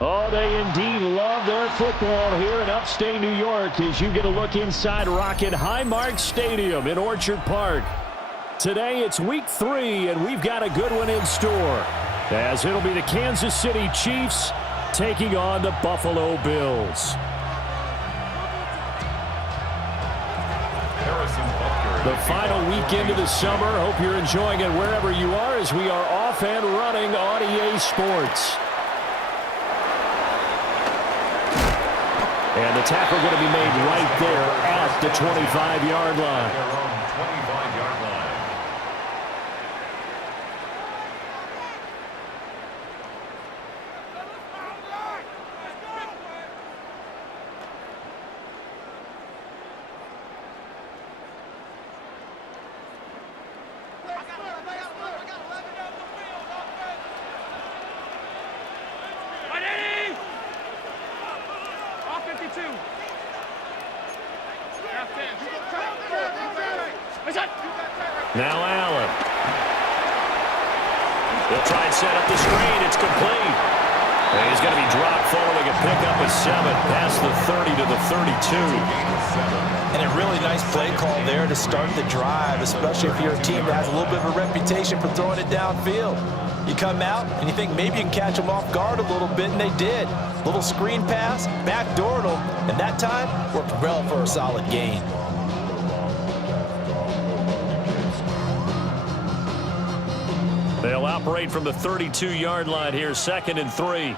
Oh, they indeed love their football here in upstate New York as you get a look inside Rocket Highmark Stadium in Orchard Park. Today it's week 3, and we've got a good one in store, as it'll be the Kansas City Chiefs taking on the Buffalo Bills. The final weekend of the summer. Hope you're enjoying it wherever you are as we are off and running on EA Sports. And the tackle going to be made right there at the 25-yard line. Now Allen. They'll try and set up the screen. It's complete. And he's going to be dropped following a pickup of 7 past the 30 to the 32. And a really nice play call there to start the drive, especially if you're a team that has a little bit of a reputation for throwing it downfield. You come out and you think maybe you can catch them off guard a little bit, and they did. Little screen pass, backdoored them, and that time worked well for a solid gain. They'll operate from the 32-yard line here, 2nd and 3.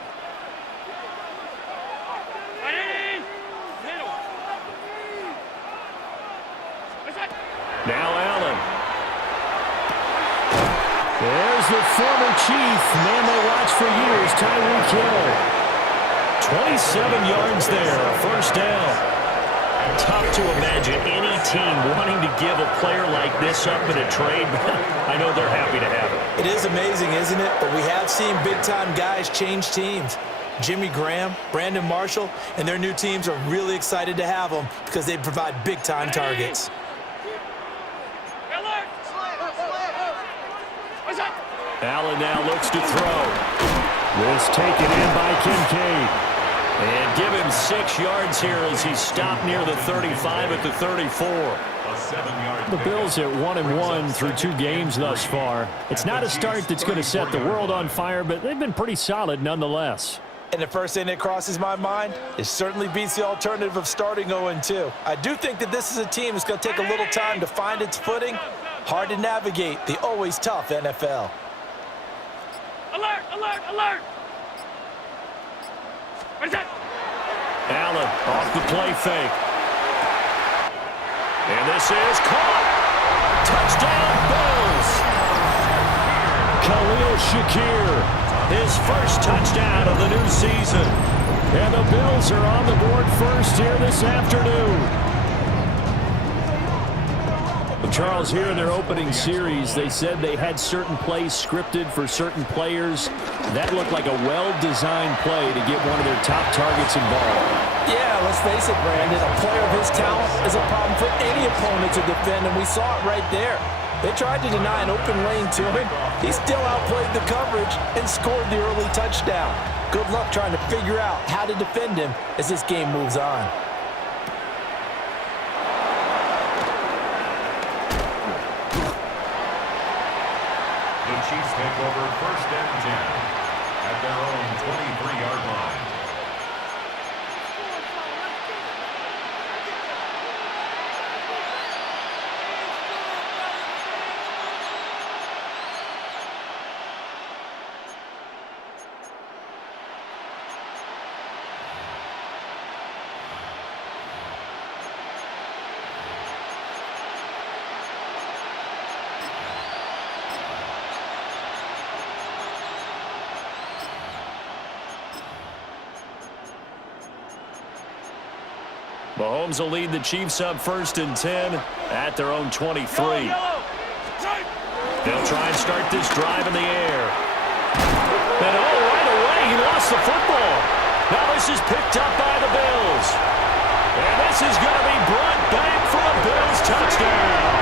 Now Allen. There's the former Chief, man they watched for years, Tyreek Hill. 27 yards there, first down. Tough to imagine any team wanting to give a player like this up in a trade, but I know they're happy to have it. It is amazing, isn't it? But we have seen big-time guys change teams. Jimmy Graham, Brandon Marshall, and their new teams are really excited to have them because they provide big-time targets. Allen now looks to throw. This taken in by Kincaid. And give him 6 yards here as he's stopped near the 35 at the 34. The Bills at 1-1 through 2 games thus far. It's not a start that's going to set the world on fire, but they've been pretty solid nonetheless. And the first thing that crosses my mind, it certainly beats the alternative of starting 0-2. I do think that this is a team that's going to take a little time to find its footing. Hard to navigate the always tough NFL. Alert, alert, alert! Allen off the play fake. And this is caught. Touchdown, Bills. Khalil Shakir, his first touchdown of the new season. And the Bills are on the board first here this afternoon. Charles, here in their opening series, they said they had certain plays scripted for certain players. That looked like a well-designed play to get one of their top targets involved. Yeah, let's face it, Brandon. A player of his talent is a problem for any opponent to defend, and we saw it right there. They tried to deny an open lane to him. He still outplayed the coverage and scored the early touchdown. Good luck trying to figure out how to defend him as this game moves on. Chiefs take over 1st and 10 at their own 23-yard line. Mahomes will lead the Chiefs up 1st and 10 at their own 23. They'll try and start this drive in the air. And right away, he lost the football. Now this is picked up by the Bills. And this is going to be brought back for a Bills touchdown.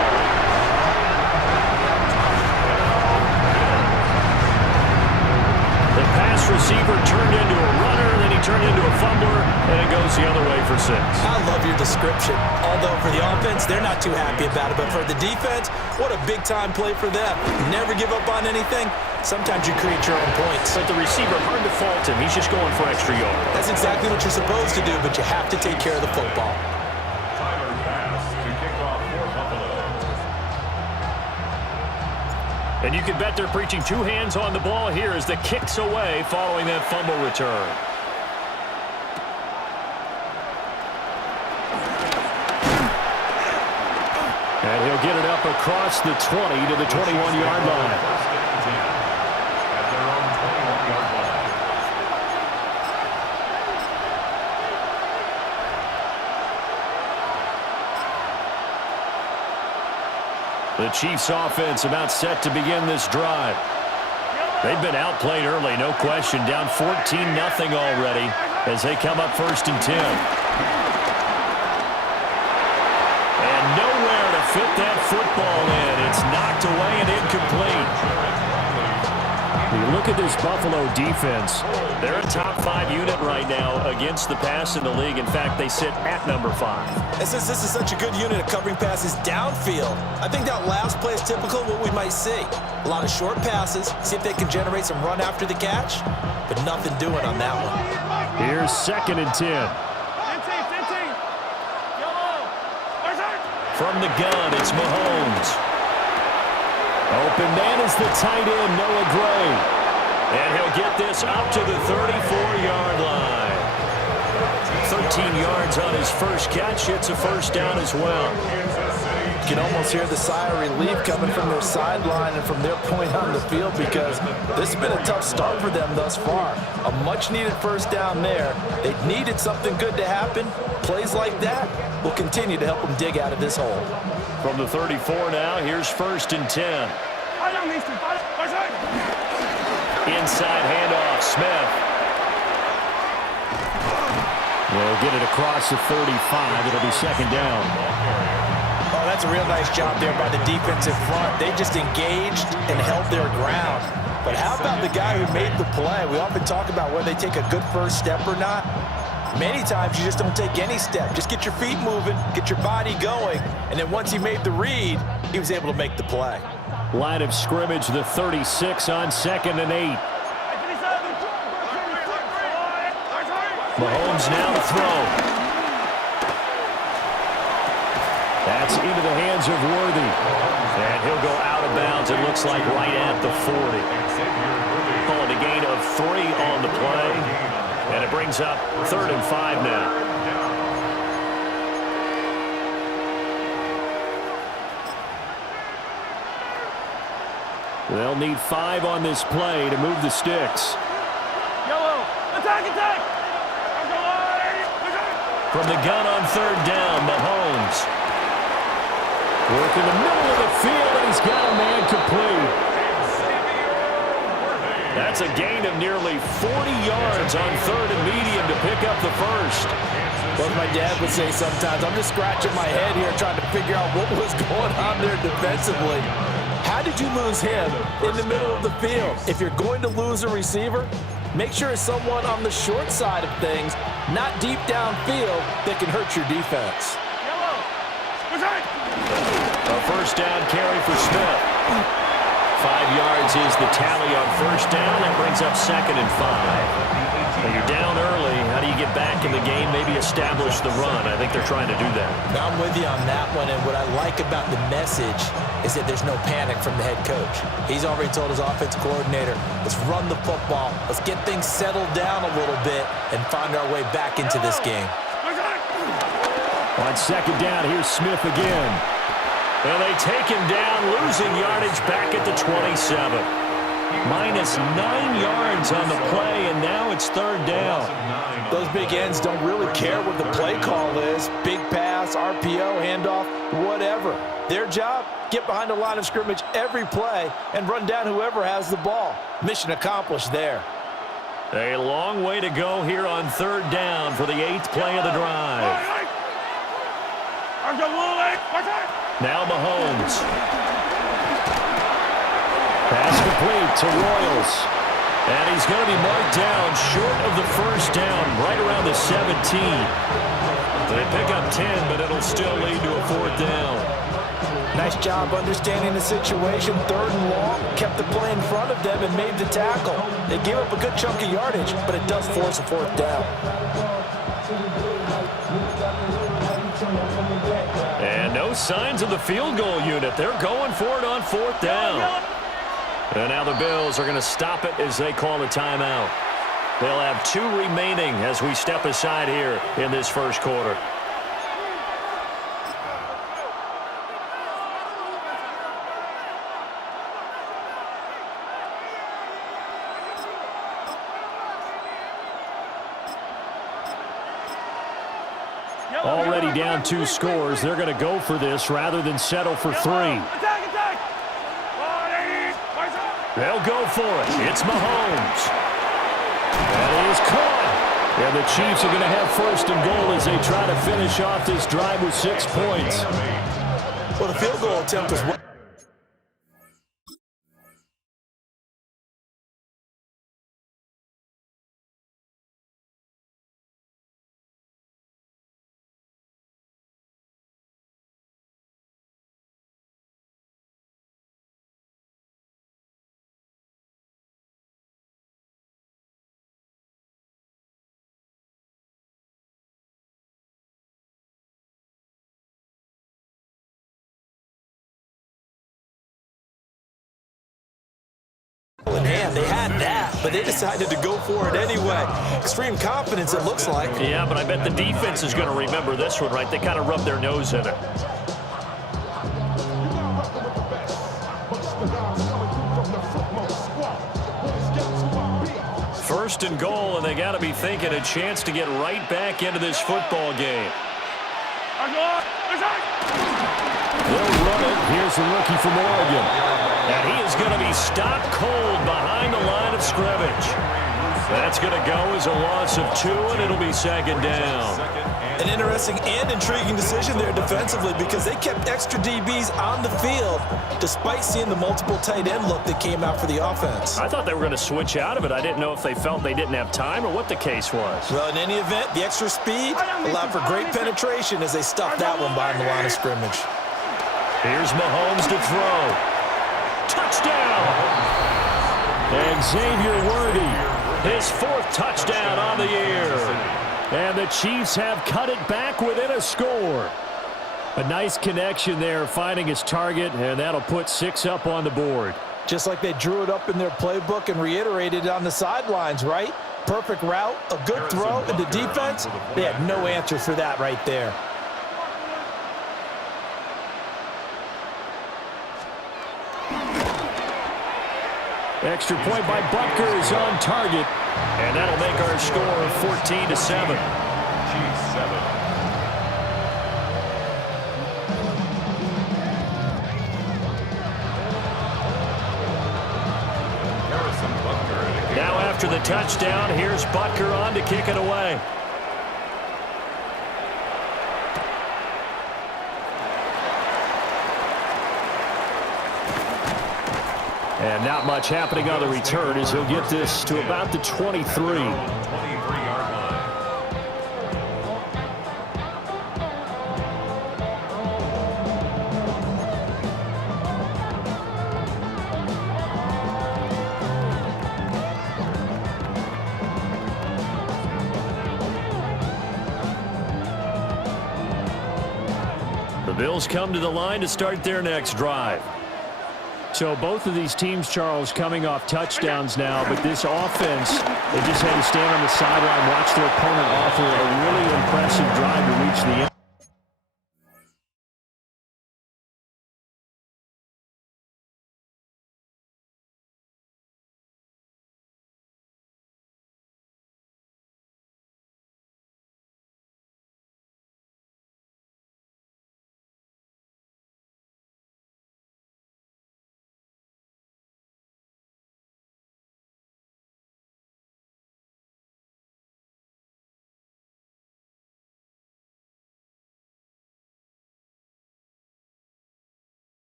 The pass receiver turned into a runner, then he turned into a fumbler, and it goes the other way for 6. I love your description. Although for the offense, they're not too happy about it. But for the defense, what a big-time play for them. Never give up on anything. Sometimes you create your own points. But the receiver, hard to fault him. He's just going for extra yards. That's exactly what you're supposed to do, but you have to take care of the football. Tyler's pass to kick off for Buffalo. And you can bet they're preaching 2 hands on the ball here as the kick's away following that fumble return. And he'll get it up across the 20 to the 21-yard line. At their own 21-yard line. The Chiefs offense about set to begin this drive. They've been outplayed early, no question. Down 14-0 already as they come up 1st and 10. And nowhere to fit that football in. It's knocked away and incomplete. You look at this Buffalo defense. They're a top 5 unit right now against the pass in the league. In fact, they sit at number 5. And since this is such a good unit of covering passes downfield, I think that last play is typical of what we might see. A lot of short passes, see if they can generate some run after the catch, but nothing doing on that one. Here's 2nd and 10. From the gun, it's Mahomes. Open man is the tight end, Noah Gray. And he'll get this up to the 34-yard line. 13 yards on his first catch. It's a 1st down as well. You can almost hear the sigh of relief coming from their sideline and from their point on the field because this has been a tough start for them thus far. A much-needed 1st down there. They needed something good to happen. Plays like that will continue to help them dig out of this hole. From the 34 now, here's 1st and 10. Inside handoff, Smith. Will get it across the 35. It'll be 2nd down. Oh, that's a real nice job there by the defensive front. They just engaged and held their ground. But how about the guy who made the play? We often talk about whether they take a good first step or not. Many times you just don't take any step. Just get your feet moving, get your body going, and then once he made the read, he was able to make the play. Line of scrimmage, the 36 on 2nd and 8. Mahomes now to throw. That's into the hands of Worthy. And he'll go out of bounds, it looks like, right at the 40. Calling a gain of 3 on the play. And it brings up 3rd and 5 now. They'll need 5 on this play to move the sticks. Yellow, attack! From the gun on 3rd down, Mahomes. Work in the middle of the field, and he's got a man complete. That's a gain of nearly 40 yards on 3rd and medium to pick up the 1st. Well, my dad would say sometimes, I'm just scratching my head here trying to figure out what was going on there defensively. How did you lose him in the middle of the field? If you're going to lose a receiver, make sure it's someone on the short side of things, not deep downfield, that can hurt your defense. A 1st down carry for Smith. 5 yards is the tally on 1st down. That brings up 2nd and 5. When you're down early, how do you get back in the game, maybe establish the run? I think they're trying to do that. Now, I'm with you on that one, and what I like about the message is that there's no panic from the head coach. He's already told his offensive coordinator, let's run the football, let's get things settled down a little bit and find our way back into this game. On 2nd down, here's Smith again. And they take him down, losing yardage back at the 27. Minus 9 yards on the play, and now it's 3rd down. Those big ends don't really care what the play call is. Big pass, RPO, handoff, whatever. Their job, get behind the line of scrimmage every play and run down whoever has the ball. Mission accomplished there. A long way to go here on 3rd down for the 8th play of the drive. Now Mahomes. Pass complete to Royals. And he's going to be marked down short of the first down, right around the 17. They pick up 10, but it'll still lead to a fourth down. Nice job understanding the situation. 3rd and long, kept the play in front of them and made the tackle. They gave up a good chunk of yardage, but it does force a fourth down. And no signs of the field goal unit. They're going for it on 4th down. And now the Bills are going to stop it as they call a timeout. They'll have 2 remaining as we step aside here in this first quarter. Already down 2 scores. They're going to go for this rather than settle for 3. Attack! They'll go for it. It's Mahomes. That is caught. And the Chiefs are going to have 1st and goal as they try to finish off this drive with 6 points. Well, the field goal attempt was... in hand. They had that, but they decided to go for it anyway. Extreme confidence, it looks like. Yeah, but I bet the defense is going to remember this one, right? They kind of rubbed their nose in it. First and goal, and they got to be thinking a chance to get right back into this football game. They'll run it. Here's the rookie from Oregon. And he is going to be stopped cold behind the line of scrimmage. That's going to go as a loss of 2, and it'll be 2nd down. An interesting and intriguing decision there defensively because they kept extra DBs on the field despite seeing the multiple tight end look that came out for the offense. I thought they were going to switch out of it. I didn't know if they felt they didn't have time or what the case was. Well, in any event, the extra speed allowed for great penetration as they stuffed that one behind the line of scrimmage. Here's Mahomes to throw. Touchdown! And Xavier Worthy, his 4th touchdown on the year. And the Chiefs have cut it back within a score. A nice connection there, finding his target, and that'll put 6 up on the board. Just like they drew it up in their playbook and reiterated it on the sidelines, right? Perfect route, a good throw, and the defense, they had no answer for that right there. Extra point by Butker is on target, and that'll make our score 14-7. Chiefs 7. Now after the touchdown, here's Butker on to kick it away. And not much happening on the return as he'll get this to about the 23. 23-yard line. The Bills come to the line to start their next drive. So both of these teams, Charles, coming off touchdowns now, but this offense, they just had to stand on the sideline, watch their opponent offer a really impressive drive to reach the end.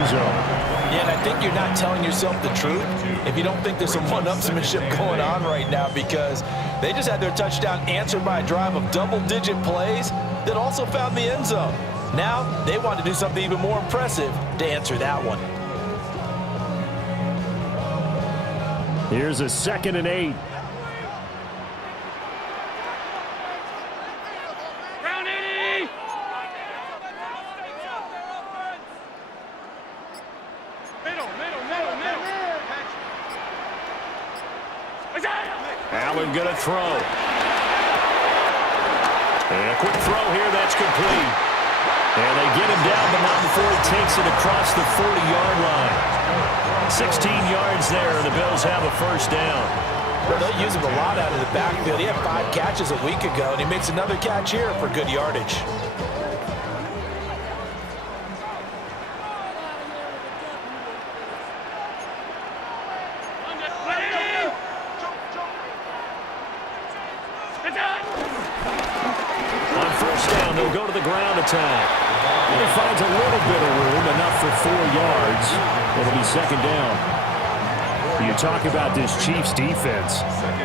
Yeah, and I think you're not telling yourself the truth if you don't think there's some one-upsmanship going on right now, because they just had their touchdown answered by a drive of double-digit plays that also found the end zone. Now they want to do something even more impressive to answer that one. Here's a 2nd and 8. Round 80! Middle. Allen going to throw. And a quick throw here, that's complete. And they get him down, but not before he takes it across the 40-yard line. 16 yards there, the Bills have a first down. Well, they use him a lot out of the backfield. He had 5 catches a week ago, and he makes another catch here for good yardage. On first down, they'll go to the ground attack. And he finds a little bit of room, enough for 4 yards. It'll be 2nd down. You talk about this Chiefs defense.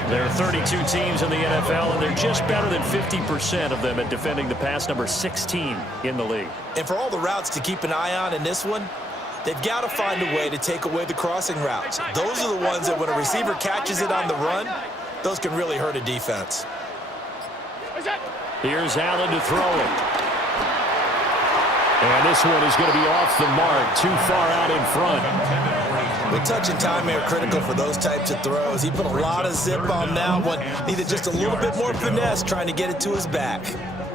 There are 32 teams in the NFL, and they're just better than 50% of them at defending the pass, number 16 in the league. And for all the routes to keep an eye on in this one, they've got to find a way to take away the crossing routes. Those are the ones that when a receiver catches it on the run, those can really hurt a defense. Here's Allen to throw it. And this one is going to be off the mark, too far out in front. The touch and time are critical for those types of throws. He put a lot of zip on that one. Needed just a little bit more finesse trying to get it to his back.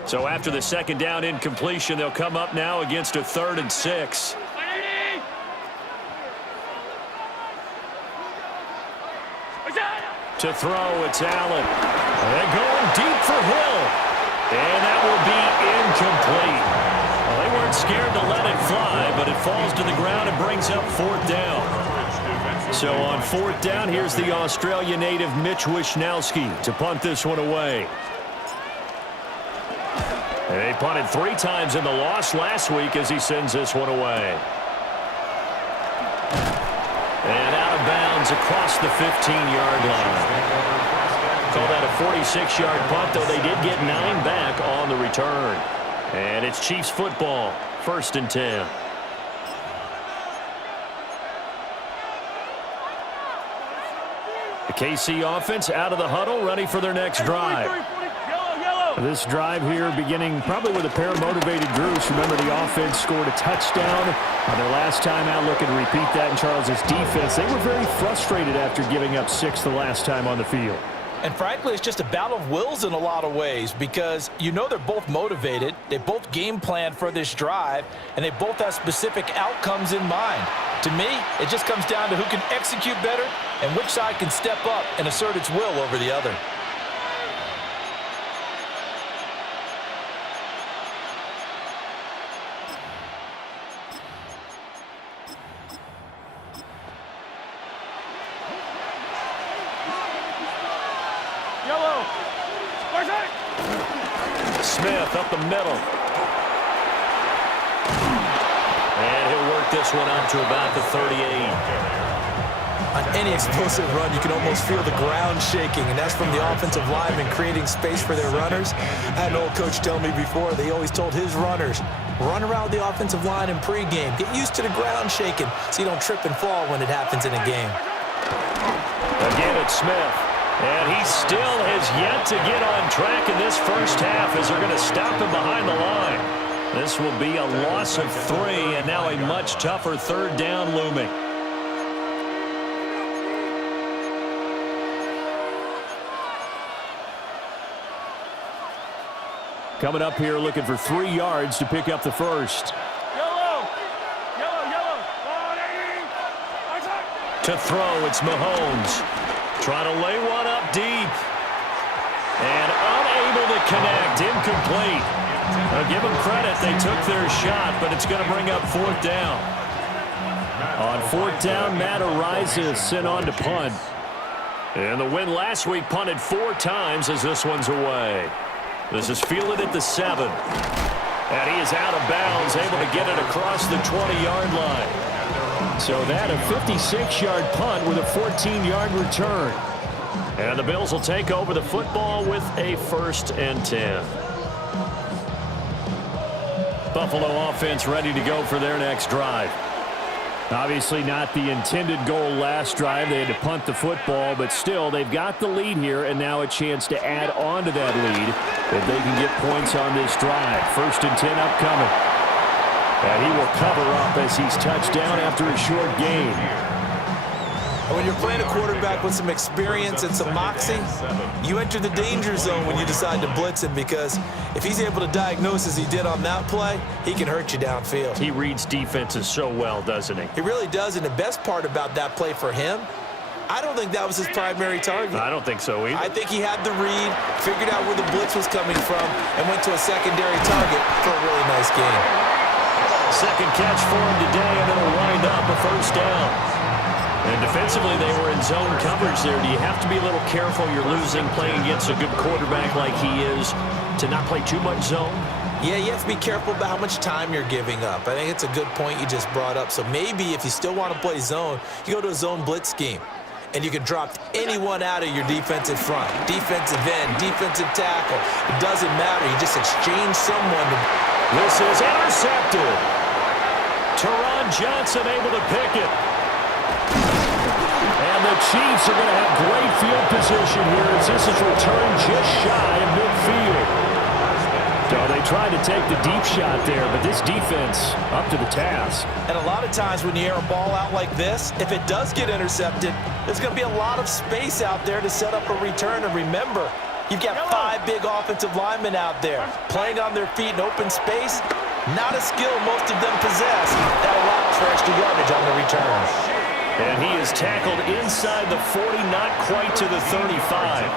So after the 2nd down incompletion, they'll come up now against a 3rd and 6. To throw, it's Allen. And going deep for Hill. And that will be incomplete. Well, they weren't scared to let it fly, but it falls to the ground and brings up 4th down. So on 4th down, here's the Australia native Mitch Wishnowsky to punt this one away. They punted 3 times in the loss last week as he sends this one away. And out of bounds across the 15-yard line. Call that a 46-yard punt, though they did get 9 back on the return. And it's Chiefs football, 1st and 10. The KC offense out of the huddle, ready for their next drive. This drive here beginning probably with a pair of motivated groups. Remember, the offense scored a touchdown on their last time out. Looking to repeat that in Charles's defense. They were very frustrated after giving up 6 the last time on the field. And frankly, it's just a battle of wills in a lot of ways, because you know they're both motivated, they both game plan for this drive, and they both have specific outcomes in mind. To me, it just comes down to who can execute better and which side can step up and assert its will over the other. Smith up the middle. And he'll work this one out to about the 38. On any explosive run, you can almost feel the ground shaking, and that's from the offensive linemen creating space for their runners. I had an old coach tell me before, they always told his runners, run around the offensive line in pregame. Get used to the ground shaking so you don't trip and fall when it happens in a game. Again, it's Smith. And he still has yet to get on track in this first half as they're going to stop him behind the line. This will be a loss of 3, and now a much tougher 3rd down looming. Coming up here looking for 3 yards to pick up the first. Yellow. To throw, it's Mahomes. Trying to lay one up deep. And unable to connect. Incomplete. I'll give them credit. They took their shot, but it's going to bring up 4th down. On 4th down, Matt Araiza sent on to punt. And the win last week punted 4 times as this one's away. This is fielded at the 7. And he is out of bounds, able to get it across the 20-yard line. So that a 56-yard punt with a 14-yard return. And the Bills will take over the football with a 1st and 10. Buffalo offense ready to go for their next drive. Obviously not the intended goal last drive. They had to punt the football, but still they've got the lead here and now a chance to add on to that lead if they can get points on this drive. 1st and 10 upcoming. And he will cover up as he's touched down after a short gain. When you're playing a quarterback with some experience and some moxie, you enter the danger zone when you decide to blitz him, because if he's able to diagnose as he did on that play, he can hurt you downfield. He reads defenses so well, doesn't he? He really does, and the best part about that play for him, I don't think that was his primary target. I don't think so either. I think he had the read, figured out where the blitz was coming from, and went to a secondary target for a really nice game. Second catch for him today, and it'll wind up a 1st down. And defensively, they were in zone coverage there. Do you have to be a little careful? You're losing, playing against a good quarterback like he is, to not play too much zone? Yeah, you have to be careful about how much time you're giving up. I think it's a good point you just brought up. So maybe if you still want to play zone, you go to a zone blitz scheme, and you can drop anyone out of your defensive front, defensive end, defensive tackle. It doesn't matter. You just exchange someone. This is intercepted. Teron Johnson able to pick it. And the Chiefs are going to have great field position here as this is returned just shy of midfield. So they tried to take the deep shot there, but this defense up to the task. And a lot of times when you air a ball out like this, if it does get intercepted, there's going to be a lot of space out there to set up a return. And remember, you've got 5 big offensive linemen out there playing on their feet in open space. Not a skill most of them possess. That allows for extra yardage on the return. And he is tackled inside the 40, not quite to the 35.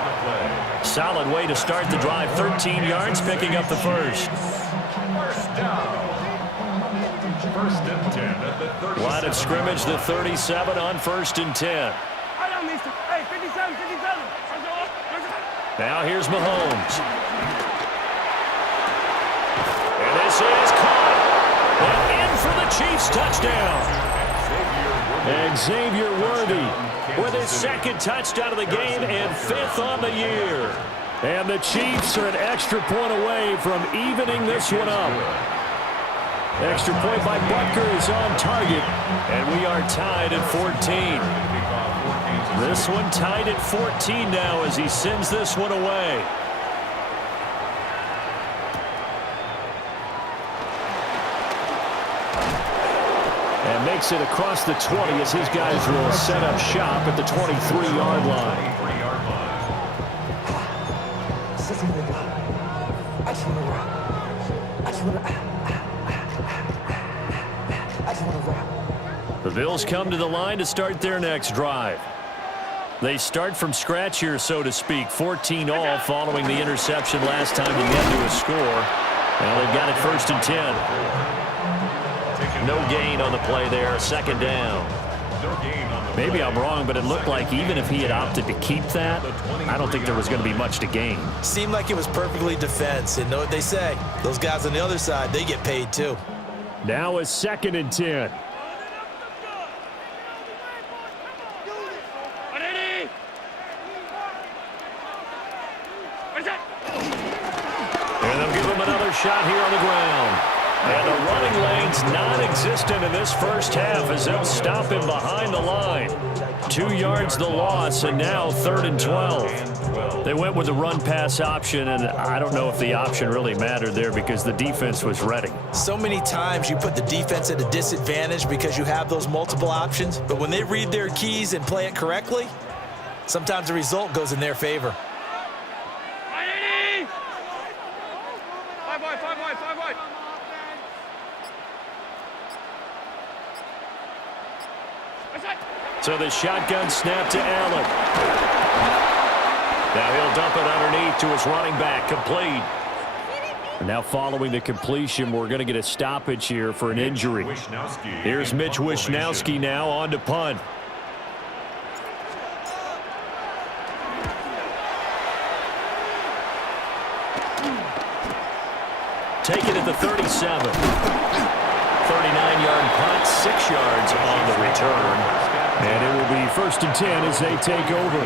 Solid way to start the drive. 13 yards, picking up the 1st. 1st down. 1st and 10 at the 37. Line of scrimmage, the 37 on 1st and 10. Hey, 57, 57. Now here's Mahomes. And this is caught. And in for the Chiefs touchdown. And Xavier Worthy with his 2nd touchdown of the game and 5th on the year. And the Chiefs are an extra point away from evening this one up. Extra point by Butker is on target, and we are tied at 14. This one tied at 14 now as he sends this one away. And makes it across the 20 as his guys will set up shop at the 23-yard line. The Bills come to the line to start their next drive. They start from scratch here, so to speak. 14 all following the interception last time to get to a score. Well, they've got it 1st and 10. No gain on the play there, 2nd down. Maybe I'm wrong, but it looked like even if he had opted to keep that, I don't think there was going to be much to gain. Seemed like it was perfectly defense. And know what they say? Those guys on the other side, they get paid too. Now a 2nd and 10. And they'll give him another shot here on the ground. And the running lane's non-existent in this first half as they'll stop him behind the line. 2 yards the loss, and now 3rd and 12. They went with the run-pass option, and I don't know if the option really mattered there because the defense was ready. So many times you put the defense at a disadvantage because you have those multiple options, but when they read their keys and play it correctly, sometimes the result goes in their favor. 5 wide, 5 wide, 5 wide. So the shotgun snap to Allen. Now he'll dump it underneath to his running back, complete. Now following the completion, we're going to get a stoppage here for an injury. Here's Mitch Wishnowsky now on to punt. take it at the 37. 39-yard punt, 6 yards on the return. And it will be 1st and 10 as they take over.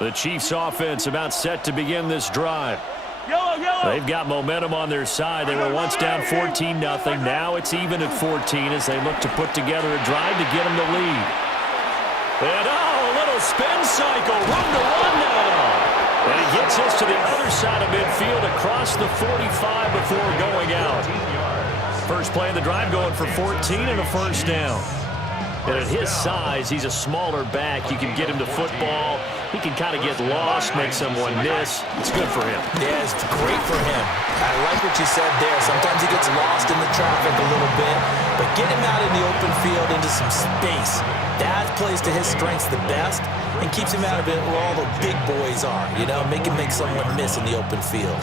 The Chiefs offense about set to begin this drive. They've got momentum on their side. They were once down 14-0. Now it's even at 14 as they look to put together a drive to get them the lead. And a little spin cycle. Room to run now. And he gets us to the other side of midfield across the 45 before going out. First play of the drive going for 14 and a first down. And at his size, he's a smaller back. You can get him to football. He can kind of get lost, make someone miss. It's good for him. Yeah, it's great for him. I like what you said there. Sometimes he gets lost in the traffic a little bit, but get him out in the open field into some space. That plays to his strengths the best and keeps him out of it where all the big boys are, you know, make him make someone miss in the open field.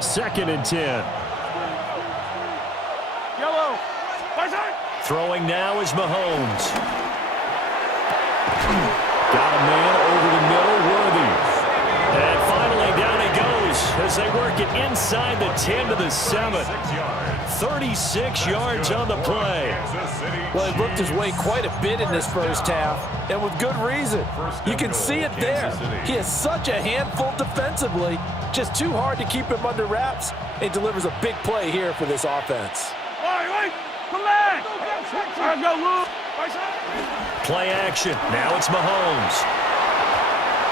Second and 10. Throwing now is Mahomes. Got a man over the middle, Worthy. And finally down he goes as they work it inside the 10 to the 7. 36 yards on the play. Well, he worked his way quite a bit in this first half, and with good reason. You can see it there. He is such a handful defensively. Just too hard to keep him under wraps. He delivers a big play here for this offense. Play action. Now it's Mahomes.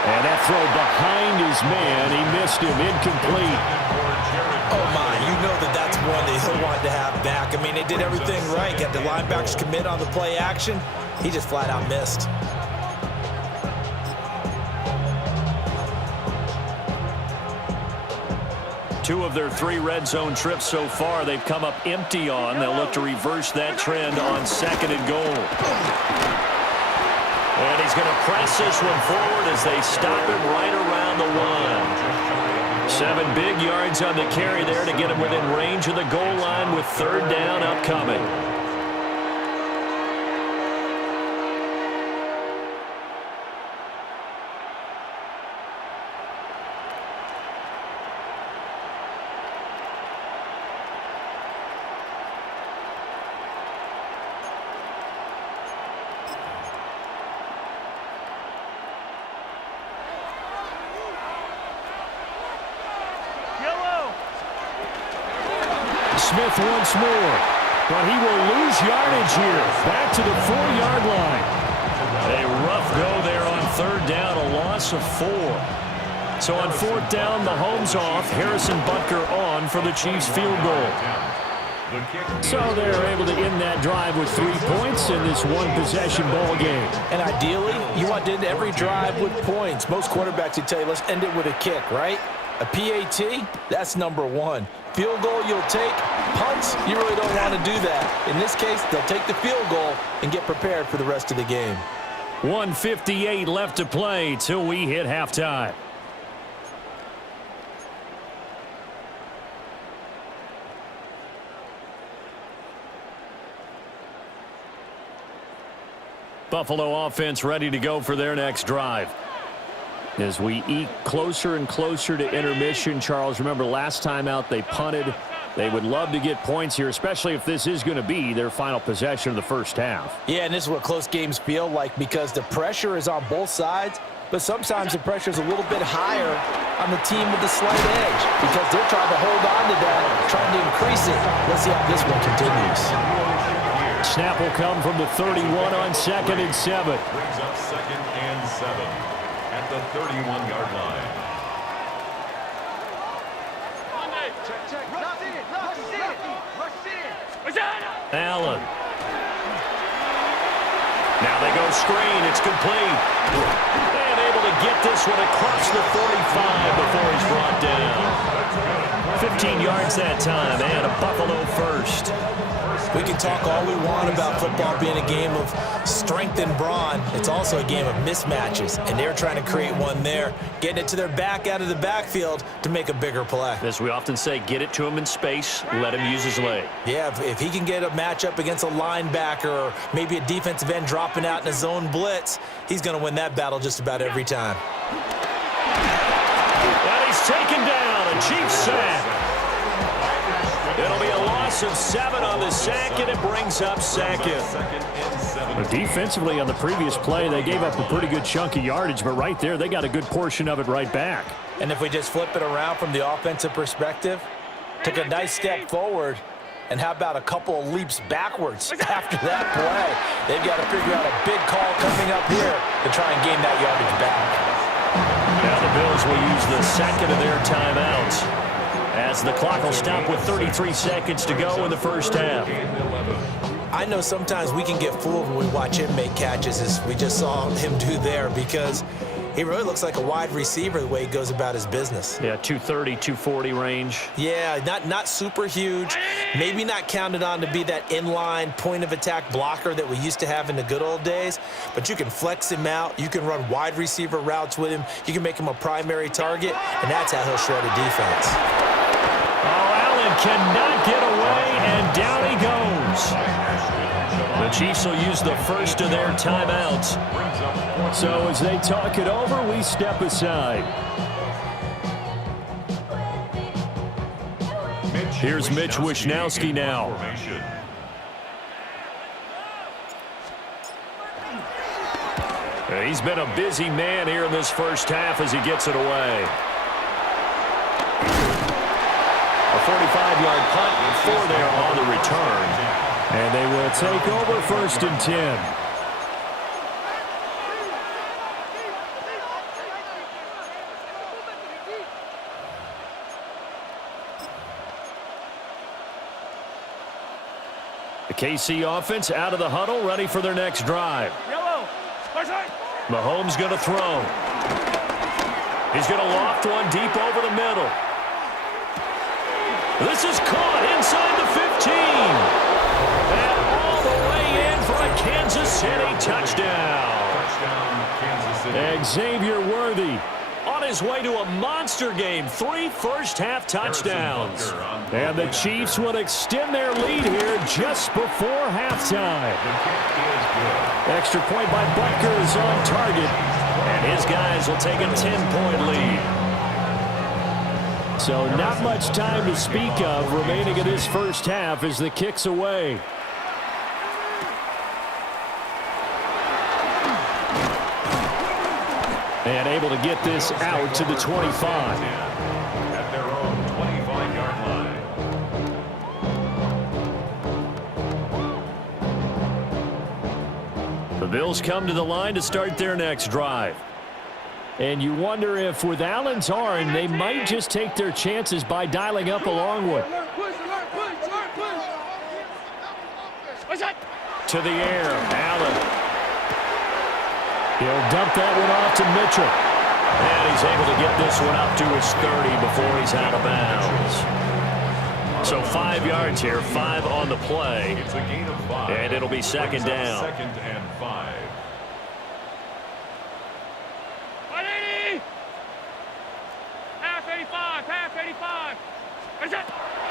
And that throw behind his man. He missed him. Incomplete. Oh, my. You know that's one that he'll want to have back. I mean, they did everything right. Got the linebackers commit on the play action. He just flat out missed. Two of their 3 red zone trips so far, they've come up empty on. They'll look to reverse that trend on 2nd and goal. And he's going to press this one forward as they stop him right around the 1. 7 big yards on the carry there to get him within range of the goal line with 3rd down upcoming. Smith once more, but he will lose yardage here. Back to the 4-yard line. A rough go there on 3rd down, a loss of 4. So on 4th down, Mahomes off, Harrison Butker on for the Chiefs field goal. So they're able to end that drive with 3 points in this one-possession ball game. And ideally, you want to end every drive with points. Most quarterbacks would tell you, let's end it with a kick, right? A PAT, that's number 1. Field goal you'll take. Punts, you really don't want to do that. In this case, they'll take the field goal and get prepared for the rest of the game. 1:58 left to play till we hit halftime. Buffalo offense ready to go for their next drive. As we eke closer and closer to intermission, Charles, remember last time out they punted. They would love to get points here, especially if this is going to be their final possession of the first half. Yeah, and this is what close games feel like because the pressure is on both sides, but sometimes the pressure is a little bit higher on the team with the slight edge because they're trying to hold on to that, trying to increase it. Let's see how this one continues. Snap will come from the 31 on 2nd and 7. Brings up 2nd and 7 at the 31-yard line. Allen. Now they go screen. It's complete. And able to get this one across the 45 before he's brought down. 15 yards that time and a Buffalo first. We can talk all we want about football being a game of strength and brawn. It's also a game of mismatches, and they're trying to create one there, getting it to their back out of the backfield to make a bigger play. As we often say, get it to him in space, let him use his leg. Yeah, if he can get a matchup against a linebacker or maybe a defensive end dropping out in a zone blitz, he's going to win that battle just about every time. And he's taken down, a Chiefs sack. It'll be a loss of 7 on the sack, and it brings up second. Defensively on the previous play, they gave up a pretty good chunk of yardage, but right there, they got a good portion of it right back. And if we just flip it around from the offensive perspective, took a nice step forward, and how about a couple of leaps backwards after that play? They've got to figure out a big call coming up here to try and gain that yardage back. Now the Bills will use the second of their timeouts, as the clock will stop with 33 seconds to go in the first half. I know sometimes we can get fooled when we watch him make catches, as we just saw him do there, because he really looks like a wide receiver the way he goes about his business. Yeah, 230, 240 range. Yeah, not super huge, maybe not counted on to be that inline point-of-attack blocker that we used to have in the good old days, but you can flex him out, you can run wide receiver routes with him, you can make him a primary target, and that's how he'll shred a defense. Oh, Allen cannot get away, and down he goes. The Chiefs will use the first of their timeouts. So as they talk it over, we step aside. Here's Mitch Wishnowsky now. He's been a busy man here in this first half as he gets it away. A 45-yard punt, 4 there on the return. And they will take over 1st and 10. The KC offense out of the huddle, ready for their next drive. Mahomes going to throw. He's going to loft one deep over the middle. This is caught inside the 15. And all the way in for a Kansas City touchdown. Xavier Worthy On his way to a monster game, 3 first-half touchdowns. And the Chiefs will extend their lead here just before halftime. Extra point by Butker is on target, and his guys will take a 10-point lead. So not much time to speak of remaining in this first half as the kick's away. And able to get this out to the 25. At their own 25-yard line. The Bills come to the line to start their next drive. And you wonder if with Allen's arm, they might just take their chances by dialing up a long one. To the air, Allen. He'll dump that one off to Mitchell. And he's able to get this one up to his 30 before he's out of bounds. So 5 yards here, 5 on the play. It's a gain of 5. And it'll be second down. 2nd and 5.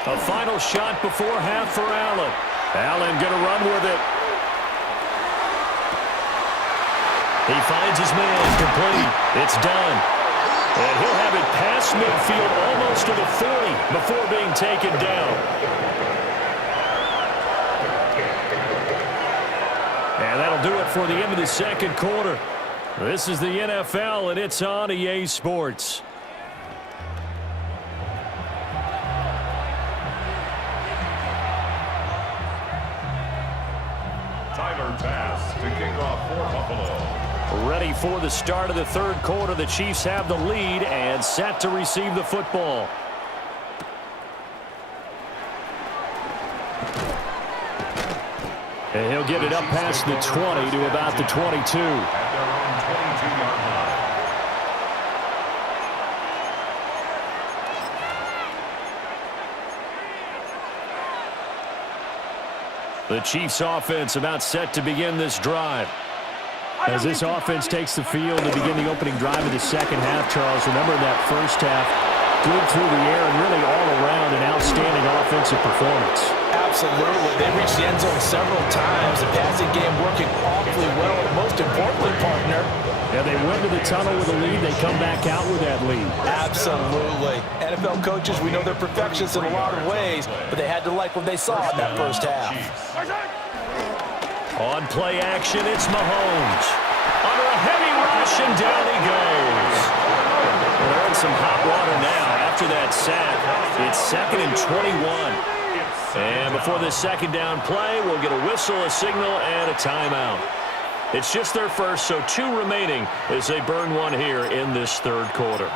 A final shot before half for Allen. Allen going to run with it. He finds his man, complete. It's done. And he'll have it past midfield almost to the 40 before being taken down. And that'll do it for the end of the second quarter. This is the NFL, and it's on EA Sports. To kick off for Buffalo. Ready for the start of the third quarter. The Chiefs have the lead and set to receive the football. And he'll get it up past the 20 to about the 22. At their own 22-yard line. The Chiefs offense about set to begin this drive. As this offense takes the field to begin the opening drive of the second half, Charles, remember that first half, good through the air and really all around an outstanding offensive performance. Absolutely. They reached the end zone several times. The passing game working awfully well. And most importantly, partner, Yeah, they went to the tunnel with a lead. They come back out with that lead. absolutely. NFL coaches, we know they're perfectionists in a lot of ways, but they had to like what they saw in that first half. On play action, it's Mahomes. Under a heavy rush, and down he goes. Well, they're in some hot water now after that sack. It's 2nd and 21. And before this second down play, we'll get a whistle, a signal, and a timeout. It's just their first, so 2 remaining as they burn one here in this third quarter.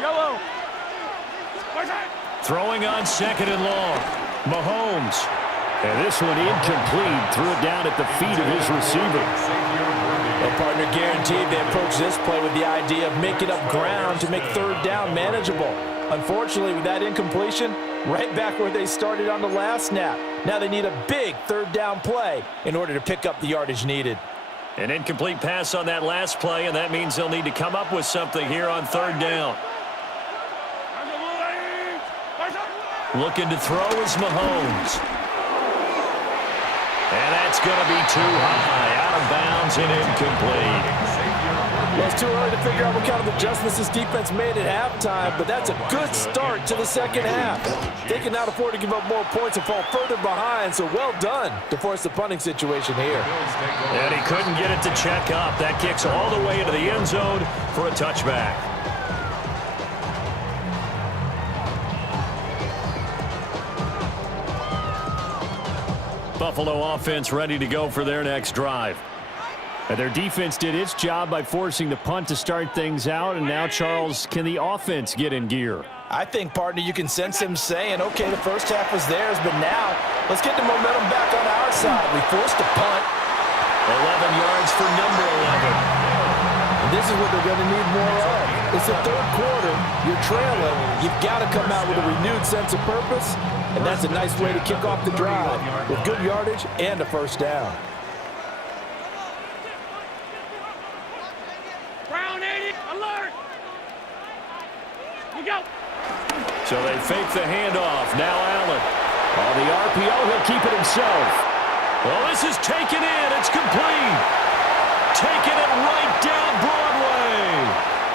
Yellow. Throwing on 2nd and long. Mahomes. And this one incomplete. Threw it down at the feet of his receiver. Well, partner, guaranteed they approach this play with the idea of making up ground to make third down manageable. Unfortunately, with that incompletion, right back where they started on the last snap. Now they need a big third down play in order to pick up the yardage needed. An incomplete pass on that last play, and that means they'll need to come up with something here on third down. Looking to throw is Mahomes. And that's going to be too high. Out of bounds and incomplete. Well, it's too early to figure out what kind of adjustments this defense made at halftime, but that's a good start to the second half. They can not afford to give up more points and fall further behind, so well done to force the punting situation here. And he couldn't get it to check up. That kicks all the way into the end zone for a touchback. Buffalo offense ready to go for their next drive. And their defense did its job by forcing the punt to start things out. And now, Charles, can the offense get in gear? I think, partner, you can sense him saying, okay, the first half was theirs, but now let's get the momentum back on our side. We forced a punt. 11 yards for number 11. And this is what they're going to need more of. It's the third quarter. You're trailing. You've got to come out with a renewed sense of purpose. And that's a nice way to kick off the drive with good yardage and a first down. Brown 80, alert! We go! So they fake the handoff. Now Allen. On the RPO, he'll keep it himself. Well, this is taken in. It's complete. Taking it right down Broadway.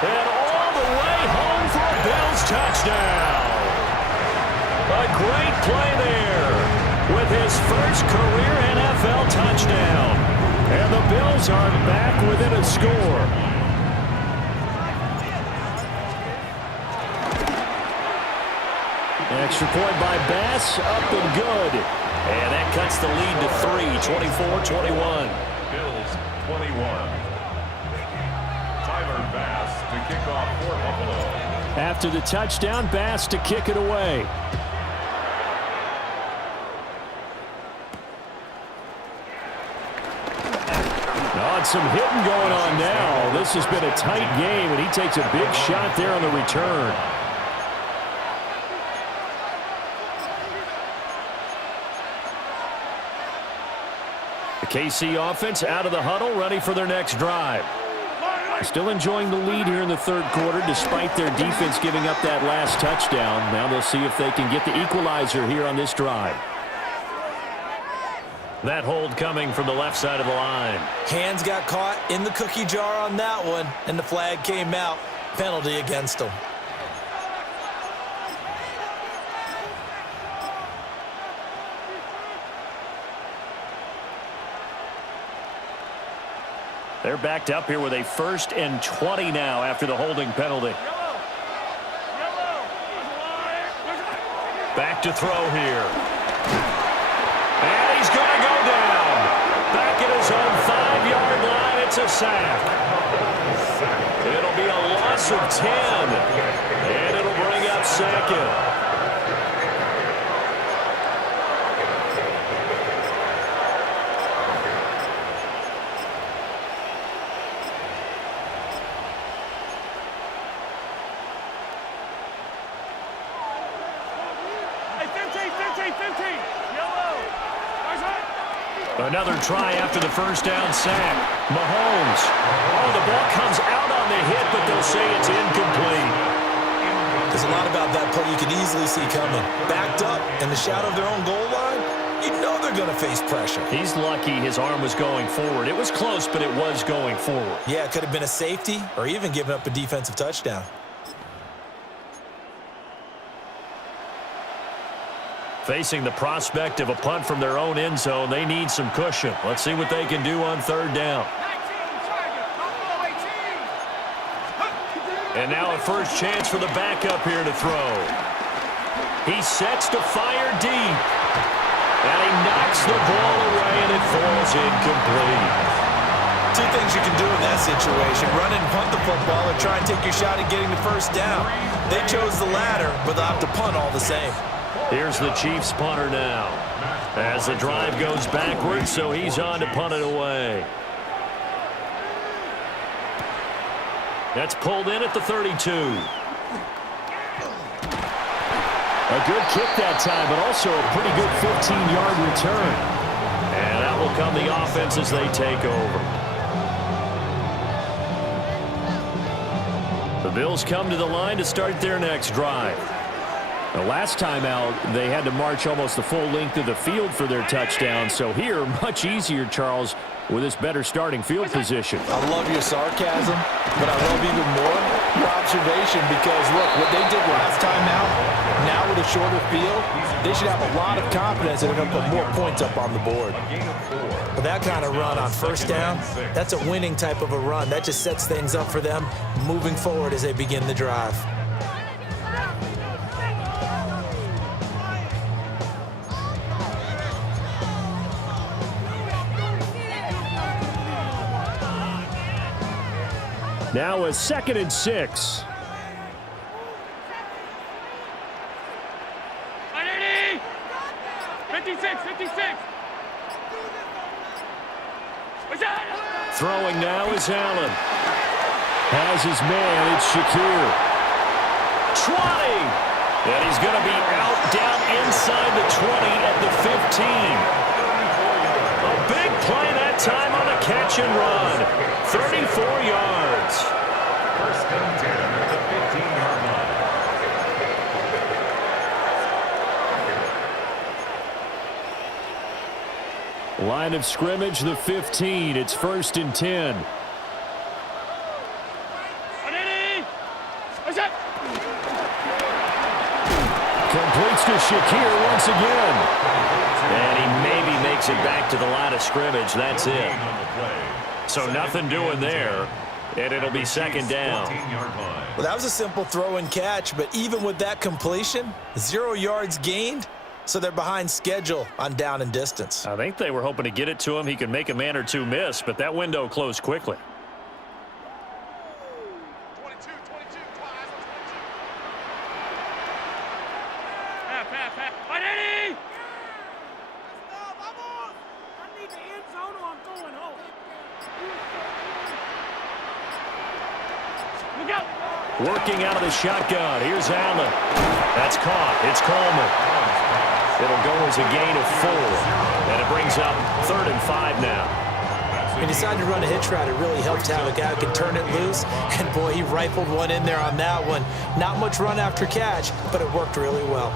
And all the way home for a Bills touchdown. A great play there with his first career NFL touchdown. And the Bills are back within a score. Extra point by Bass, up and good. And that cuts the lead to 3, 24-21. Bills 21. Tyler Bass to kick off for Buffalo. After the touchdown, Bass to kick it away. Some hitting going on now. This has been a tight game, and he takes a big shot there on the return. The KC offense out of the huddle, ready for their next drive. Still enjoying the lead here in the third quarter, despite their defense giving up that last touchdown. Now they'll see if they can get the equalizer here on this drive. That hold coming from the left side of the line. Hands got caught in the cookie jar on that one, and the flag came out. Penalty against them. They're backed up here with a 1st and 20 now after the holding penalty. Back to throw here. And he's going to go down. Back at his own 5-yard line. It's a sack. It'll be a loss of 10. And it'll bring up 2nd. Yellow. Guys, hot. Another try after the first down sack. Mahomes. Oh, the ball comes out on the hit, but they'll say it's incomplete. There's a lot about that play you can easily see coming. Backed up in the shadow of their own goal line, you know they're going to face pressure. He's lucky his arm was going forward. It was close, but it was going forward. Yeah, it could have been a safety or even given up a defensive touchdown. Facing the prospect of a punt from their own end zone, they need some cushion. Let's see what they can do on third down. And now a first chance for the backup here to throw. He sets to fire deep. And he knocks the ball away, and it falls incomplete. Two things you can do in that situation: run and punt the football, or try and take your shot at getting the first down. They chose the latter, but they'll have to punt all the same. Here's the Chiefs punter now. As the drive goes backwards, so he's on to punt it away. That's pulled in at the 32. A good kick that time, but also a pretty good 15-yard return. And that will come the offense as they take over. The Bills come to the line to start their next drive. The last time out, they had to march almost the full length of the field for their touchdown. So here, much easier, Charles, with this better starting field position. I love your sarcasm, but I love even more your observation because, look, what they did last time out, now with a shorter field, they should have a lot of confidence that they're going to put more points up on the board. But that kind of run on first down, that's a winning type of a run. That just sets things up for them moving forward as they begin the drive. Now a 2nd and 6. Identity! 56, 56. What's that? Throwing now is Allen. Has his man, it's Shakir. 20! And he's going to be out down inside the 20 at the 15. A big play that time on a catch and run. 34 yards. First and 10 at the 15-yard line. Line of scrimmage, the 15. It's 1st and 10. Identity! What's that? Completes to Shakir once again. And he maybe makes it back to the line of scrimmage. That's it. So nothing doing there. And it'll be 2nd down. Well, that was a simple throw and catch, but even with that completion, 0 yards gained, so they're behind schedule on down and distance. I think they were hoping to get it to him. He could make a man or two miss, but that window closed quickly. 22. Half. Identity! I need the end zone or I'm going home. Look out! Working out of the shotgun. Here's Allen. That's caught. It's Coleman. It'll go as a gain of 4. And it brings up 3rd and 5 now. He decided to run a hitch route. It really helped to have a guy who can turn it loose. And, boy, he rifled one in there on that one. Not much run after catch, but it worked really well.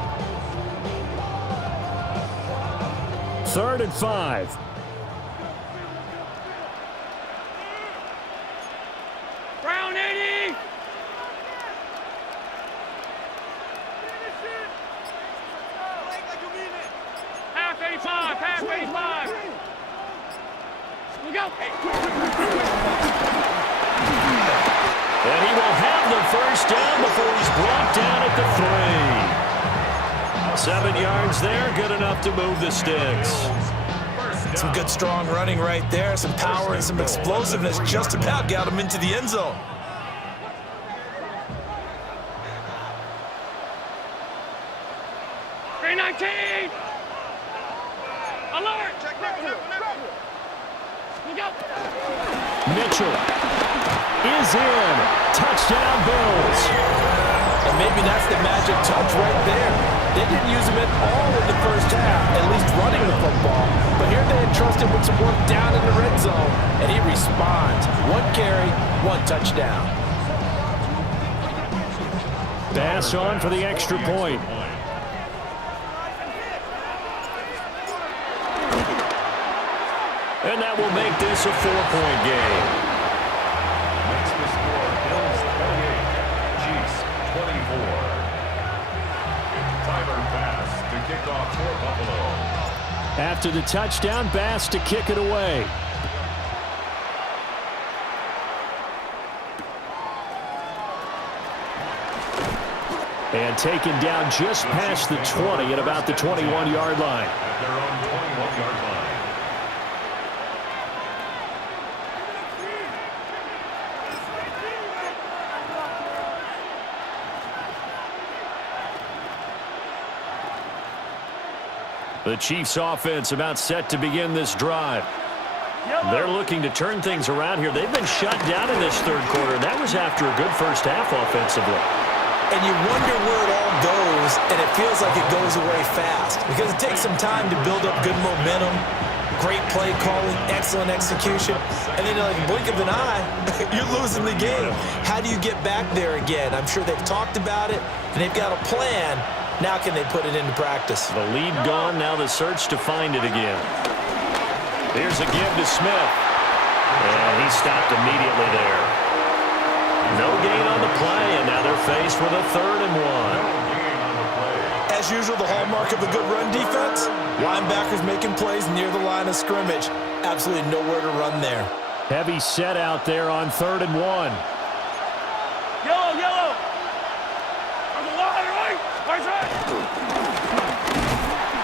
3rd and 5. Brown 80! Half 85! Look out! And he will have the first down before he's brought down at the 3. 7 yards there, good enough to move the sticks. Some good, strong running right there. Some power and some explosiveness just about got him into the end zone. Green 19! Alert! Look out! Mitchell is in. Touchdown, Bills. And maybe that's the magic touch right there. They didn't use him at all in the first half, at least running the football. But here they entrust him with some work down in the red zone, and he responds. 1 carry, 1 touchdown. Pass on for the extra point. And that will make this a 4-point game. Makes the score Bills 28, Chiefs 24. Tyler Bass to kick off for Buffalo. After the touchdown, Bass to kick it away. And taken down just past the 20 at about the 21-yard line. At their own 21-yard line. The Chiefs offense about set to begin this drive. They're looking to turn things around here. They've been shut down in this third quarter. That was after a good first half offensively. And you wonder where it all goes, and it feels like it goes away fast because it takes some time to build up good momentum, great play calling, excellent execution, and then like a blink of an eye, you're losing the game. How do you get back there again? I'm sure they've talked about it, and they've got a plan. Now can they put it into practice? The lead gone, now the search to find it again. Here's a give to Smith. And he stopped immediately there. No gain on the play, and now they're faced with a 3rd and 1. As usual, the hallmark of a good run defense, linebackers making plays near the line of scrimmage. Absolutely nowhere to run there. Heavy set out there on 3rd and 1. Yellow, yellow. On the line, right? Right side.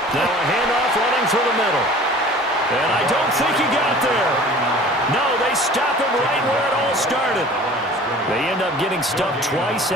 Now a handoff running through the middle. And I don't think he got there. No, they stop him right where it all started. They end up getting stuffed twice.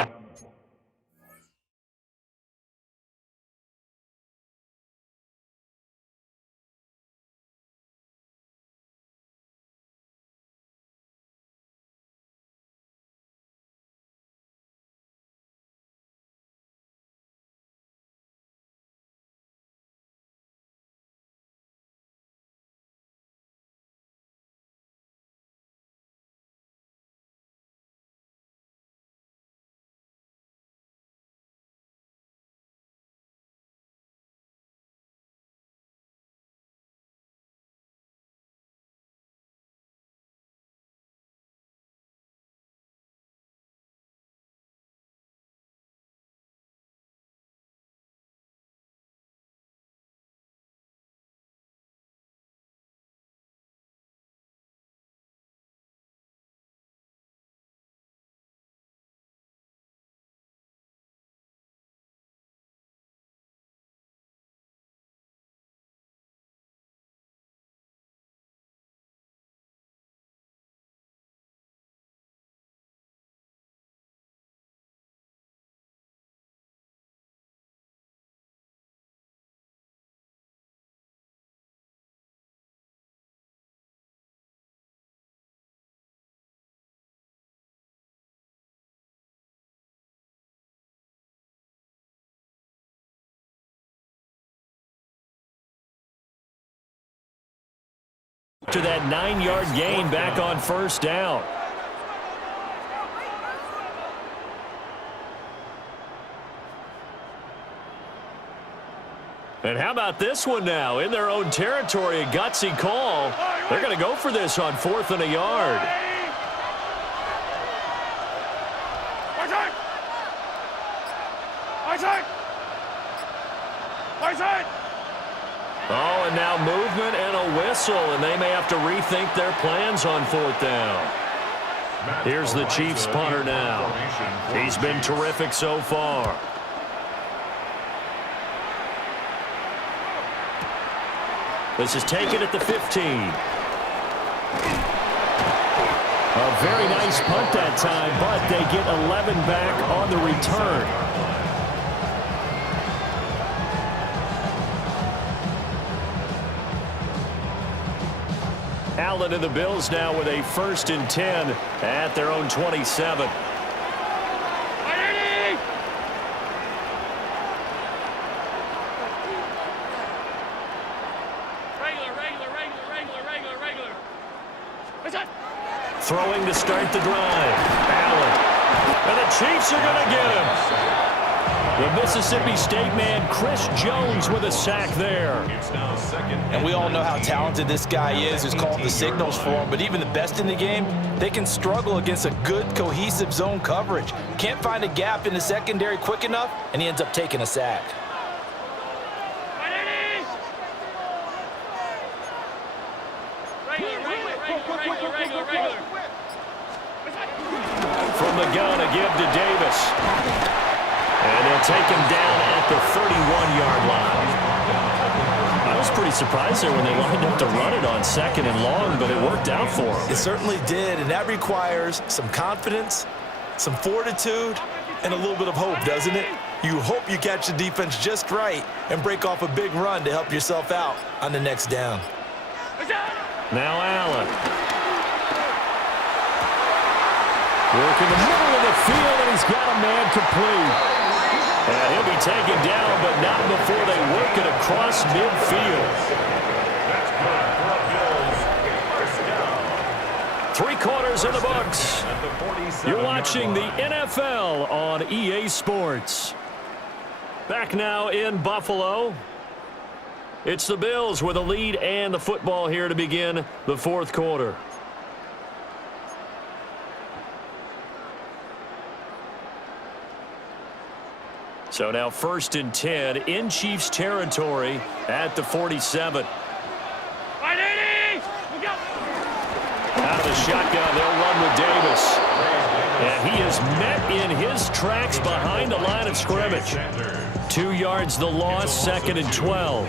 To that 9-yard gain back on 1st down. And how about this one now? In their own territory, a gutsy call. They're going to go for this on 4th and a yard. Right side. Right side. Right side. Oh, and now movement and a whistle, and they may have to rethink their plans on 4th down. Here's the Chiefs punter now. He's been terrific so far. This is taken at the 15. A very nice punt that time, but they get 11 back on the return. Allen and the Bills now with a 1st and 10 at their own 27. Throwing to start the drive. Allen. And the Chiefs are going to get him. The Mississippi State man, Chris Jones, with a sack there. And we all know how talented this guy is, who's called the signals for him. But even the best in the game, they can struggle against a good, cohesive zone coverage. Can't find a gap in the secondary quick enough, and he ends up taking a sack. From the gun, a give to Davis. And they'll take him down at the 31-yard line. I was pretty surprised there when they lined up to run it on second and long, but it worked out for him. It certainly did, and that requires some confidence, some fortitude, and a little bit of hope, doesn't it? You hope you catch the defense just right and break off a big run to help yourself out on the next down. Now Allen. Work in the middle of the field, and he's got a man complete. And he'll be taken down, but not before they work it across midfield. That's good. 3 quarters in the books. You're watching the NFL on EA Sports. Back now in Buffalo. It's the Bills with a lead and the football here to begin the 4th quarter. So now 1st and 10 in Chiefs territory at the 47. Out of the shotgun, they'll run with Davis. And he is met in his tracks behind the line of scrimmage. 2 yards the loss, 2nd and 12.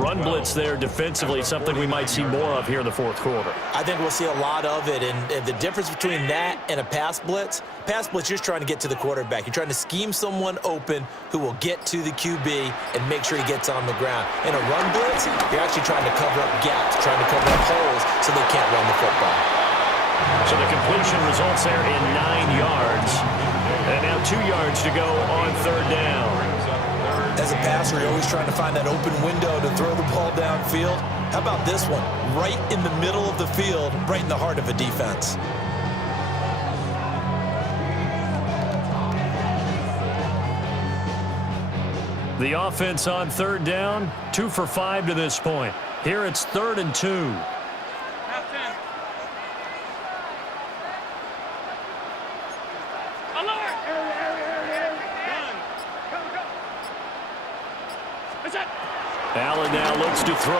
Run blitz there defensively, something we might see more of here in the 4th quarter. I think we'll see a lot of it, and the difference between that and a pass blitz, you're just trying to get to the quarterback. You're trying to scheme someone open who will get to the QB and make sure he gets on the ground. In a run blitz, you're actually trying to cover up gaps, trying to cover up holes so they can't run the football. So the completion results there in 9 yards. And now 2 yards to go on 3rd down. As a passer, you're always trying to find that open window to throw the ball downfield. How about this one? Right in the middle of the field, right in the heart of a defense. The offense on 3rd down, 2 for 5 to this point. Here it's 3rd and 2. Allen now looks to throw.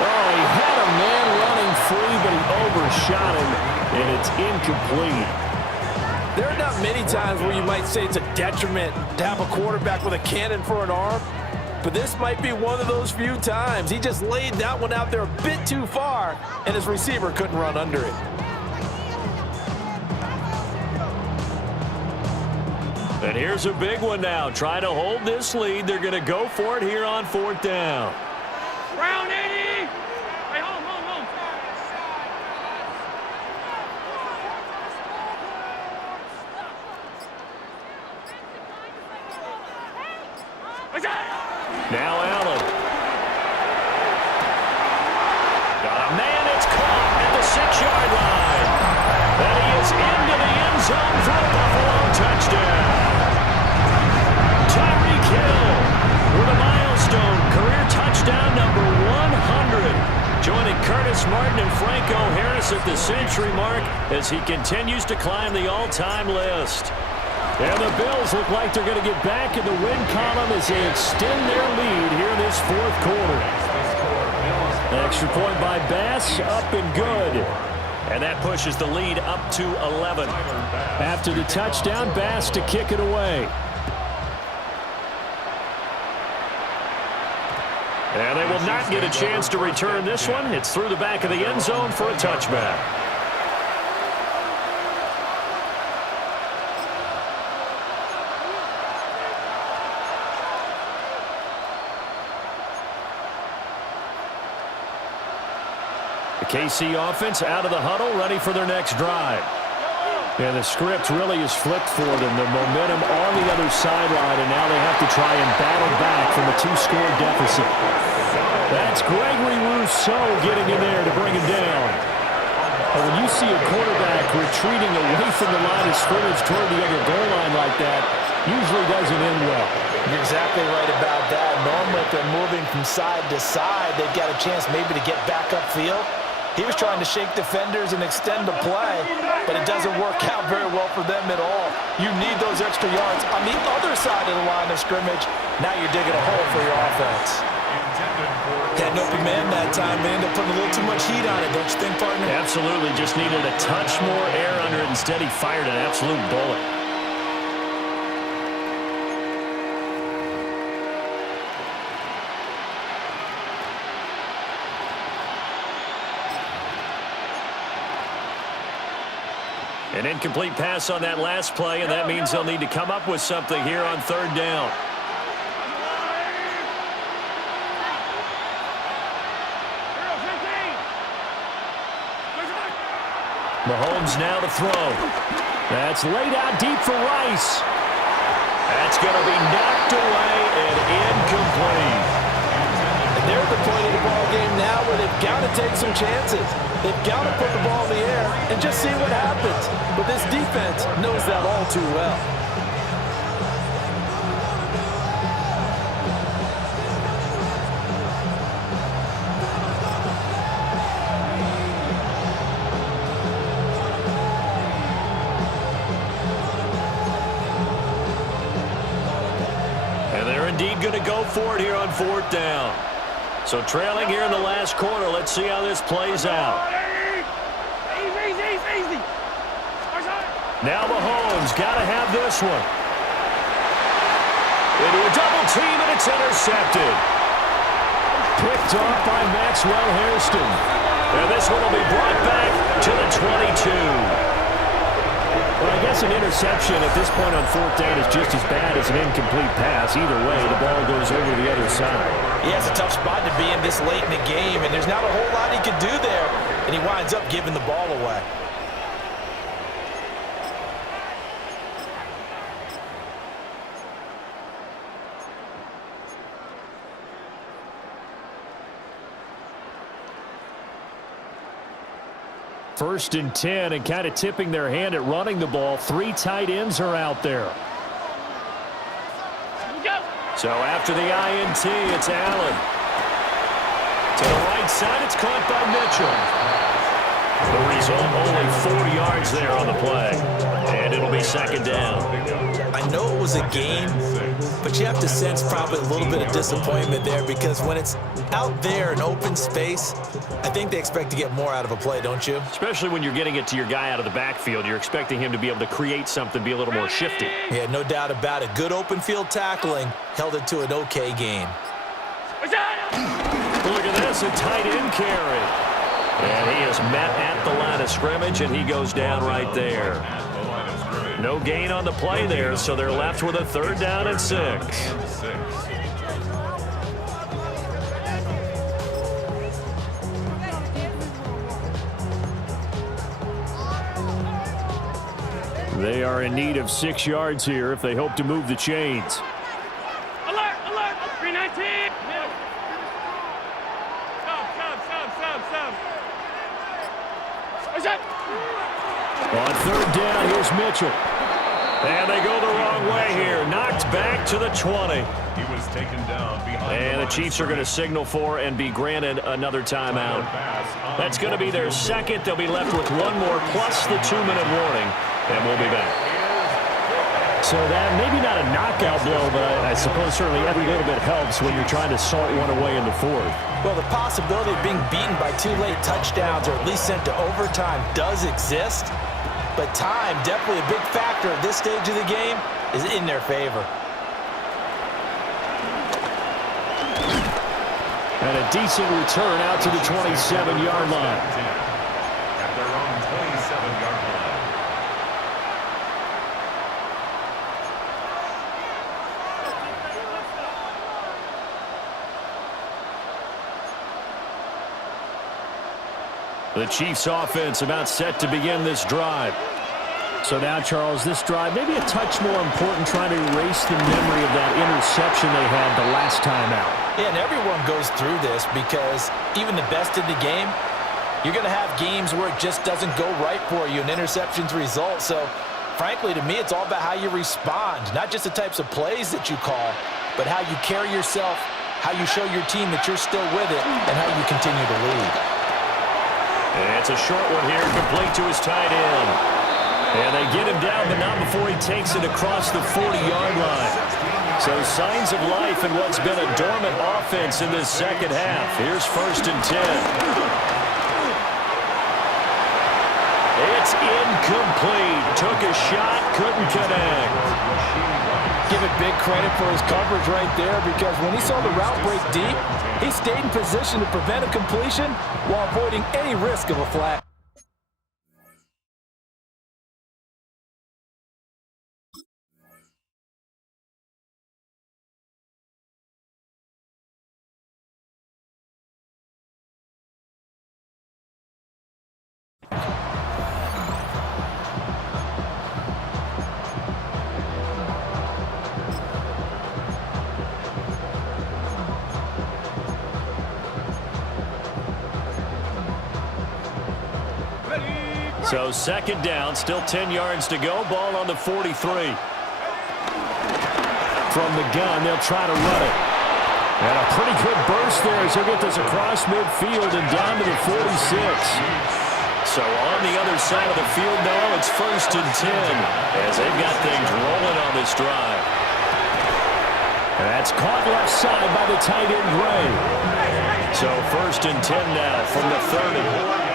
Oh, he had a man running free, but he overshot him, and it's incomplete. There are not many times where you might say it's a detriment to have a quarterback with a cannon for an arm, but this might be one of those few times. He just laid that one out there a bit too far, and his receiver couldn't run under it. And here's a big one now. Try to hold this lead. They're going to go for it here on 4th down. Round 80. Hey, home. Now Allen. Got a man. It's caught at the 6-yard line. And he is into the end zone for a Buffalo touchdown. With a milestone career touchdown number 100. Joining Curtis Martin and Franco Harris at the century mark as he continues to climb the all-time list. And the Bills look like they're going to get back in the win column as they extend their lead here in this 4th quarter. Extra point by Bass, up and good. And that pushes the lead up to 11. After the touchdown, Bass to kick it away. And they will not get a chance to return this one. It's through the back of the end zone for a touchback. The KC offense out of the huddle, ready for their next drive. And the script really is flipped for them. The momentum on the other sideline, and now they have to try and battle back from a 2-score deficit. That's Gregory Rousseau getting in there to bring him down. And when you see a quarterback retreating away from the line of scrimmage toward the other goal line like that, usually doesn't end well. You're exactly right about that. Normally, if they're moving from side to side, they've got a chance maybe to get back upfield. He was trying to shake defenders and extend the play, but it doesn't work out very well for them at all. You need those extra yards on the other side of the line of scrimmage. Now you're digging a hole for your offense. Had an open man that time. They ended up putting a little too much heat on it, don't you think, partner? Absolutely. Just needed a touch more air under it. Instead, he fired an absolute bullet. An incomplete pass on that last play, and that means they'll need to come up with something here on third down. Mahomes now to throw. That's laid out deep for Rice. That's going to be knocked away and incomplete. And they're at the point of the ball game now where they've got to take some chances. They've got to put the ball in the air and just see what happens. But this defense knows that all too well. And they're indeed going to go for it here on fourth down. So trailing here in the last quarter, let's see how this plays out. Easy. Now Mahomes got to have this one. Into a double team, and it's intercepted. Picked off by Maxwell Hairston. And this one will be brought back to the 22. Well, I guess an interception at this point on fourth down is just as bad as an incomplete pass. Either way, the ball goes over the other side. Yeah, it's a tough spot to be in this late in the game, and there's not a whole lot he can do there, and he winds up giving the ball away. First and 10, and kind of tipping their hand at running the ball. Three tight ends are out there. So after the INT, it's Allen. To the right side, it's caught by Mitchell. The result, only 4 yards there on the play. And it'll be second down. I know it was a game, but you have to sense probably a little bit of disappointment there because when it's out there in open space, I think they expect to get more out of a play, don't you? Especially when you're getting it to your guy out of the backfield. You're expecting him to be able to create something, be a little more shifty. Yeah, no doubt about it. Good open field tackling held it to an okay game. Look at this, a tight end carry. And he is met at the line of scrimmage, and he goes down right there. No gain on the play there, so they're left with a third down and 6. They are in need of 6 yards here if they hope to move the chains. Alert! 319! Sub. On third down, here's Mitchell. And they go the wrong way here. Knocked back to the 20. He was taken down behind. And the Chiefs are going to signal for and be granted another timeout. That's going to be their second. They'll be left with one more plus the 2-minute warning. And we'll be back. So that, maybe not a knockout blow, but I suppose certainly every little bit helps when you're trying to salt one away in the fourth. Well, the possibility of being beaten by 2 late touchdowns or at least sent to overtime does exist, but time, definitely a big factor at this stage of the game, is in their favor. And a decent return out to the 27-yard line. At their own 27-yard line. The Chiefs offense about set to begin this drive. So now, Charles, this drive, maybe a touch more important, trying to erase the memory of that interception they had the last time out. Yeah, and everyone goes through this because even the best in the game, you're going to have games where it just doesn't go right for you and interceptions result. So, frankly, to me, it's all about how you respond, not just the types of plays that you call, but how you carry yourself, how you show your team that you're still with it, and how you continue to lead. And it's a short one here, complete to his tight end. And they get him down, but not before he takes it across the 40-yard line. So signs of life in what's been a dormant offense in this second half. Here's 1st and 10. It's incomplete. Took a shot, couldn't connect. Give it big credit for his coverage right there, because when he saw the route break deep, he stayed in position to prevent a completion while avoiding any risk of a flag. So 2nd down, still 10 yards to go. Ball on the 43. From the gun, they'll try to run it. And a pretty good burst there as he'll get this across midfield and down to the 46. So on the other side of the field now, it's 1st and 10 as they've got things rolling on this drive. And that's caught left side by the tight end, Gray. So 1st and 10 now from the 30.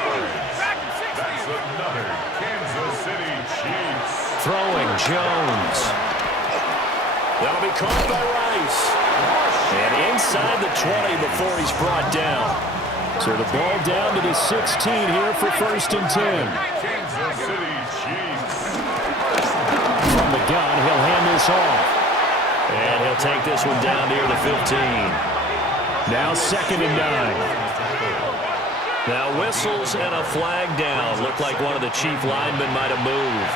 Throwing Jones. That'll be caught by Rice. And inside the 20 before he's brought down. So the ball down to the 16 here for 1st and 10. From the gun, he'll hand this off. And he'll take this one down near the 15. Now 2nd and 9. Now whistles and a flag down. Looked like one of the chief linemen might have moved.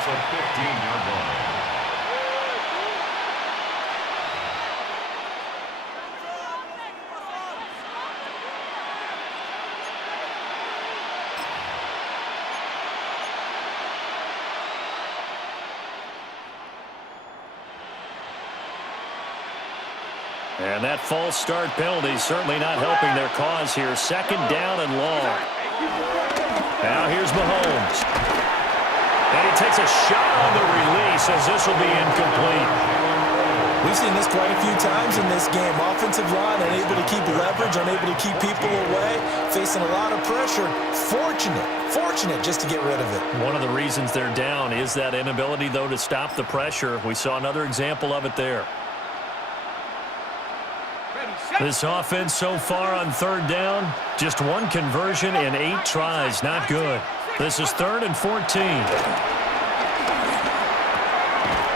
And that false start penalty certainly not helping their cause here. 2nd down and long. Now here's Mahomes. And he takes a shot on the release as this will be incomplete. We've seen this quite a few times in this game. Offensive line unable to keep leverage, unable to keep people away, facing a lot of pressure. Fortunate just to get rid of it. One of the reasons they're down is that inability, though, to stop the pressure. We saw another example of it there. This offense so far on 3rd down, just one conversion in 8 tries. Not good. This is 3rd and 14.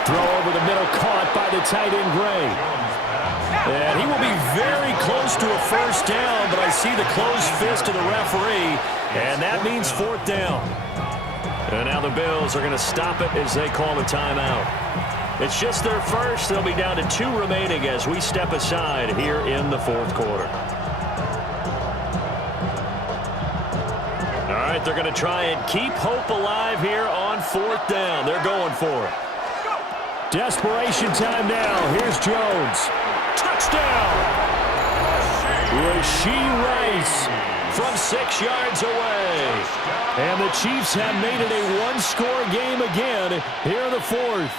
Throw over the middle, caught by the tight end, Gray. And he will be very close to a 1st down, but I see the closed fist of the referee, and that means 4th down. And now the Bills are going to stop it as they call a timeout. It's just their first. They'll be down to 2 remaining as we step aside here in the 4th quarter. All right, they're going to try and keep hope alive here on 4th down. They're going for it. Desperation time now. Here's Jones. Touchdown! Rashee Rice from 6 yards away. And the Chiefs have made it a one-score game again here in the 4th.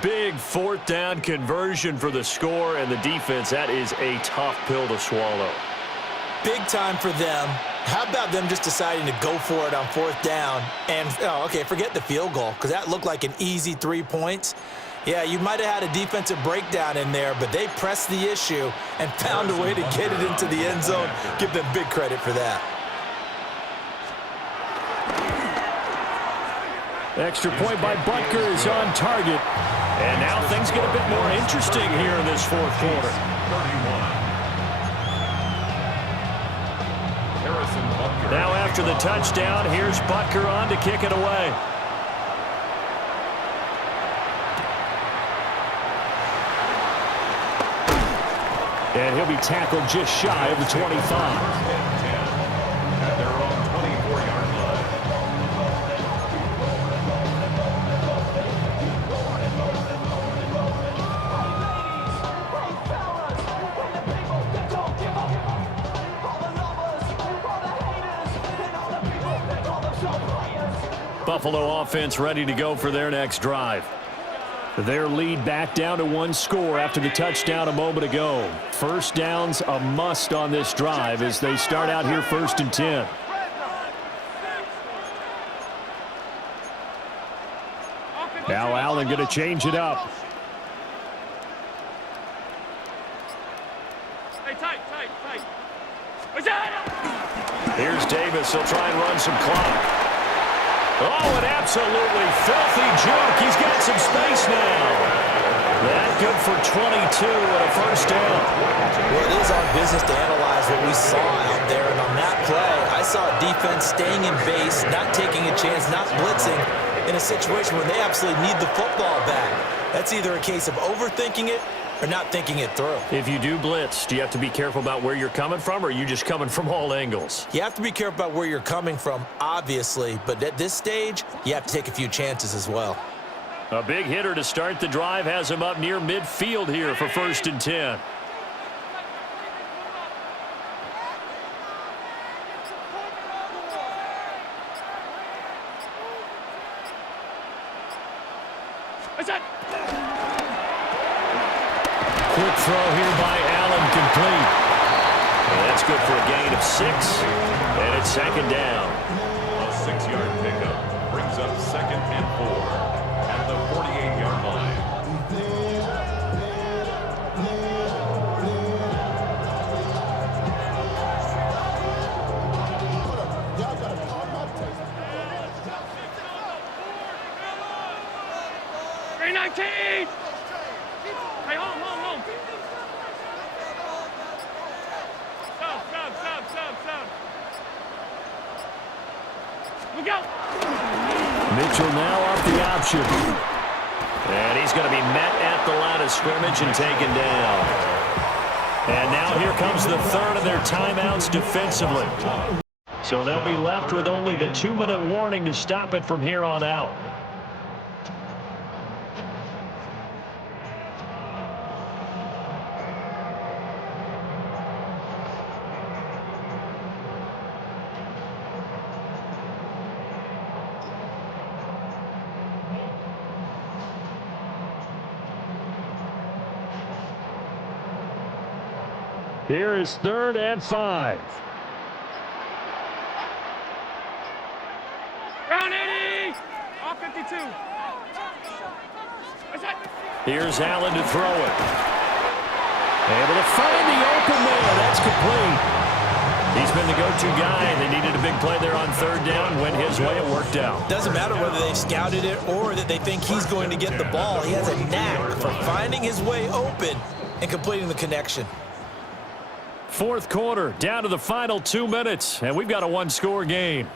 Big 4th down conversion for the score, and the defense, that is a tough pill to swallow. Big time for them. How about them just deciding to go for it on 4th down? And, forget the field goal, because that looked like an easy 3 points. Yeah, you might have had a defensive breakdown in there, but they pressed the issue and found a way to get it into the end zone. Give them big credit for that. Extra point by Butker is on target. And now things get a bit more interesting here in this 4th quarter. Harrison Butker. Now after the touchdown, here's Butker on to kick it away. And he'll be tackled just shy of the 25. At their own 24-yard line. Buffalo offense ready to go for their next drive. Their lead back down to one score after the touchdown a moment ago. First down's a must on this drive as they start out here 1st and 10. Now Allen going to change it up. Hey, tight. Here's Davis. He'll try and run some clock. Oh, an absolutely filthy juke. He's got some space now. That good for 22 and a first down. Well, it is our business to analyze what we saw out there. And on that play, I saw a defense staying in base, not taking a chance, not blitzing in a situation where they absolutely need the football back. That's either a case of overthinking it or not thinking it through. If you do blitz, do you have to be careful about where you're coming from, or are you just coming from all angles? You have to be careful about where you're coming from, obviously, but at this stage, you have to take a few chances as well. A big hitter to start the drive has him up near midfield here for 1st and 10. Quick throw here by Allen, complete. And that's good for a gain of 6, and it's 2nd down. A 6-yard pickup brings up 2nd and 4 at the 48-yard line. Hey, home. Stop. We go. Mitchell now off the option. And he's going to be met at the line of scrimmage and taken down. And now here comes the third of their timeouts defensively. So they'll be left with only the 2-minute warning to stop it from here on out. Here is 3rd and 5. Round 80. All 52. Here's Allen to throw it. Able to find the open man. That's complete. He's been the go-to guy. They needed a big play there on 3rd down. Went his way. It worked out. Doesn't matter whether they scouted it or that they think he's going to get the ball. He has a knack for finding his way open and completing the connection. 4th quarter, down to the final 2 minutes, and we've got a 1-score game.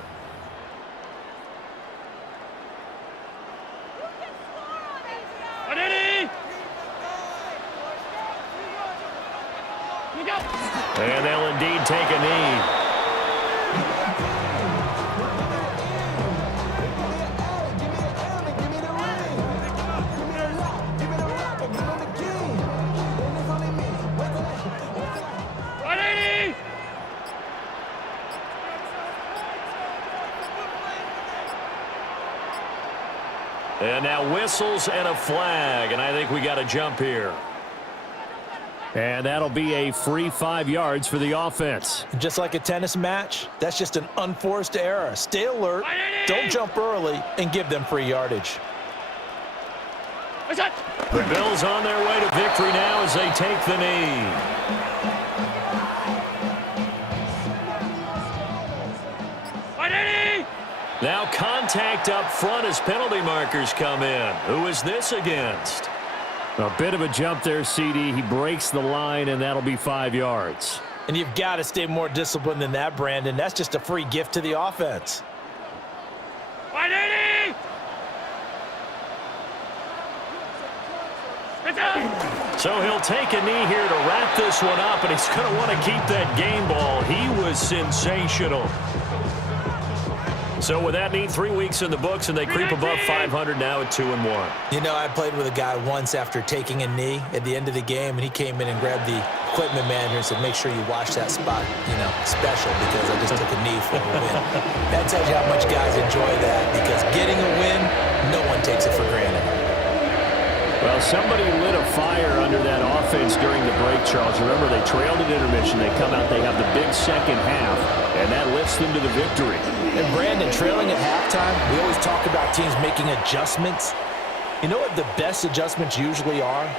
And they'll indeed take a knee. And now whistles and a flag, and I think we got a jump here. And that'll be a free 5 yards for the offense. Just like a tennis match, that's just an unforced error. Stay alert, don't jump early, and give them free yardage. The Bills on their way to victory now as they take the knee. Now contact up front as penalty markers come in. Who is this against? A bit of a jump there, CD. He breaks the line, and that'll be 5 yards. And you've got to stay more disciplined than that, Brandon. That's just a free gift to the offense. 180! So he'll take a knee here to wrap this one up, and he's going to want to keep that game ball. He was sensational. So with that neat 3 weeks in the books, and they creep above 500 now at 2-1. You know, I played with a guy once after taking a knee at the end of the game, and he came in and grabbed the equipment manager and said, make sure you watch that spot, special, because I just took a knee for a win. That tells you how much guys enjoy that, because getting a win, no one takes it for granted. Well, somebody lit a fire under that offense during the break, Charles. Remember, they trailed at intermission. They come out, they have the big second half, and that lifts them to the victory. And Brandon, trailing at halftime, we always talk about teams making adjustments. You know what the best adjustments usually are?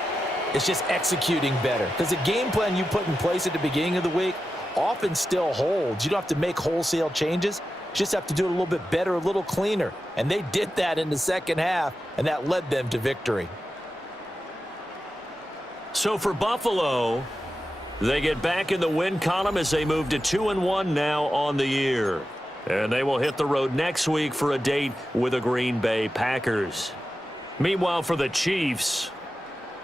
It's just executing better. Because the game plan you put in place at the beginning of the week often still holds. You don't have to make wholesale changes. You just have to do it a little bit better, a little cleaner. And they did that in the second half, and that led them to victory. So for Buffalo, they get back in the win column as they move to 2-1 now on the year. And they will hit the road next week for a date with the Green Bay Packers. Meanwhile, for the Chiefs,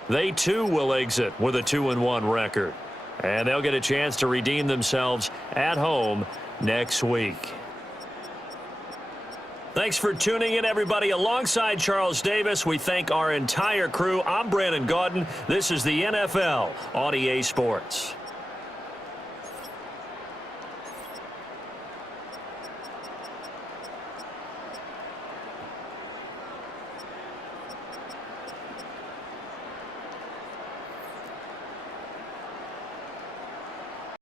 they too will exit with a 2-1 record. And they'll get a chance to redeem themselves at home next week. Thanks for tuning in, everybody. Alongside Charles Davis, we thank our entire crew. I'm Brandon Gaudin. This is the NFL on EA Sports.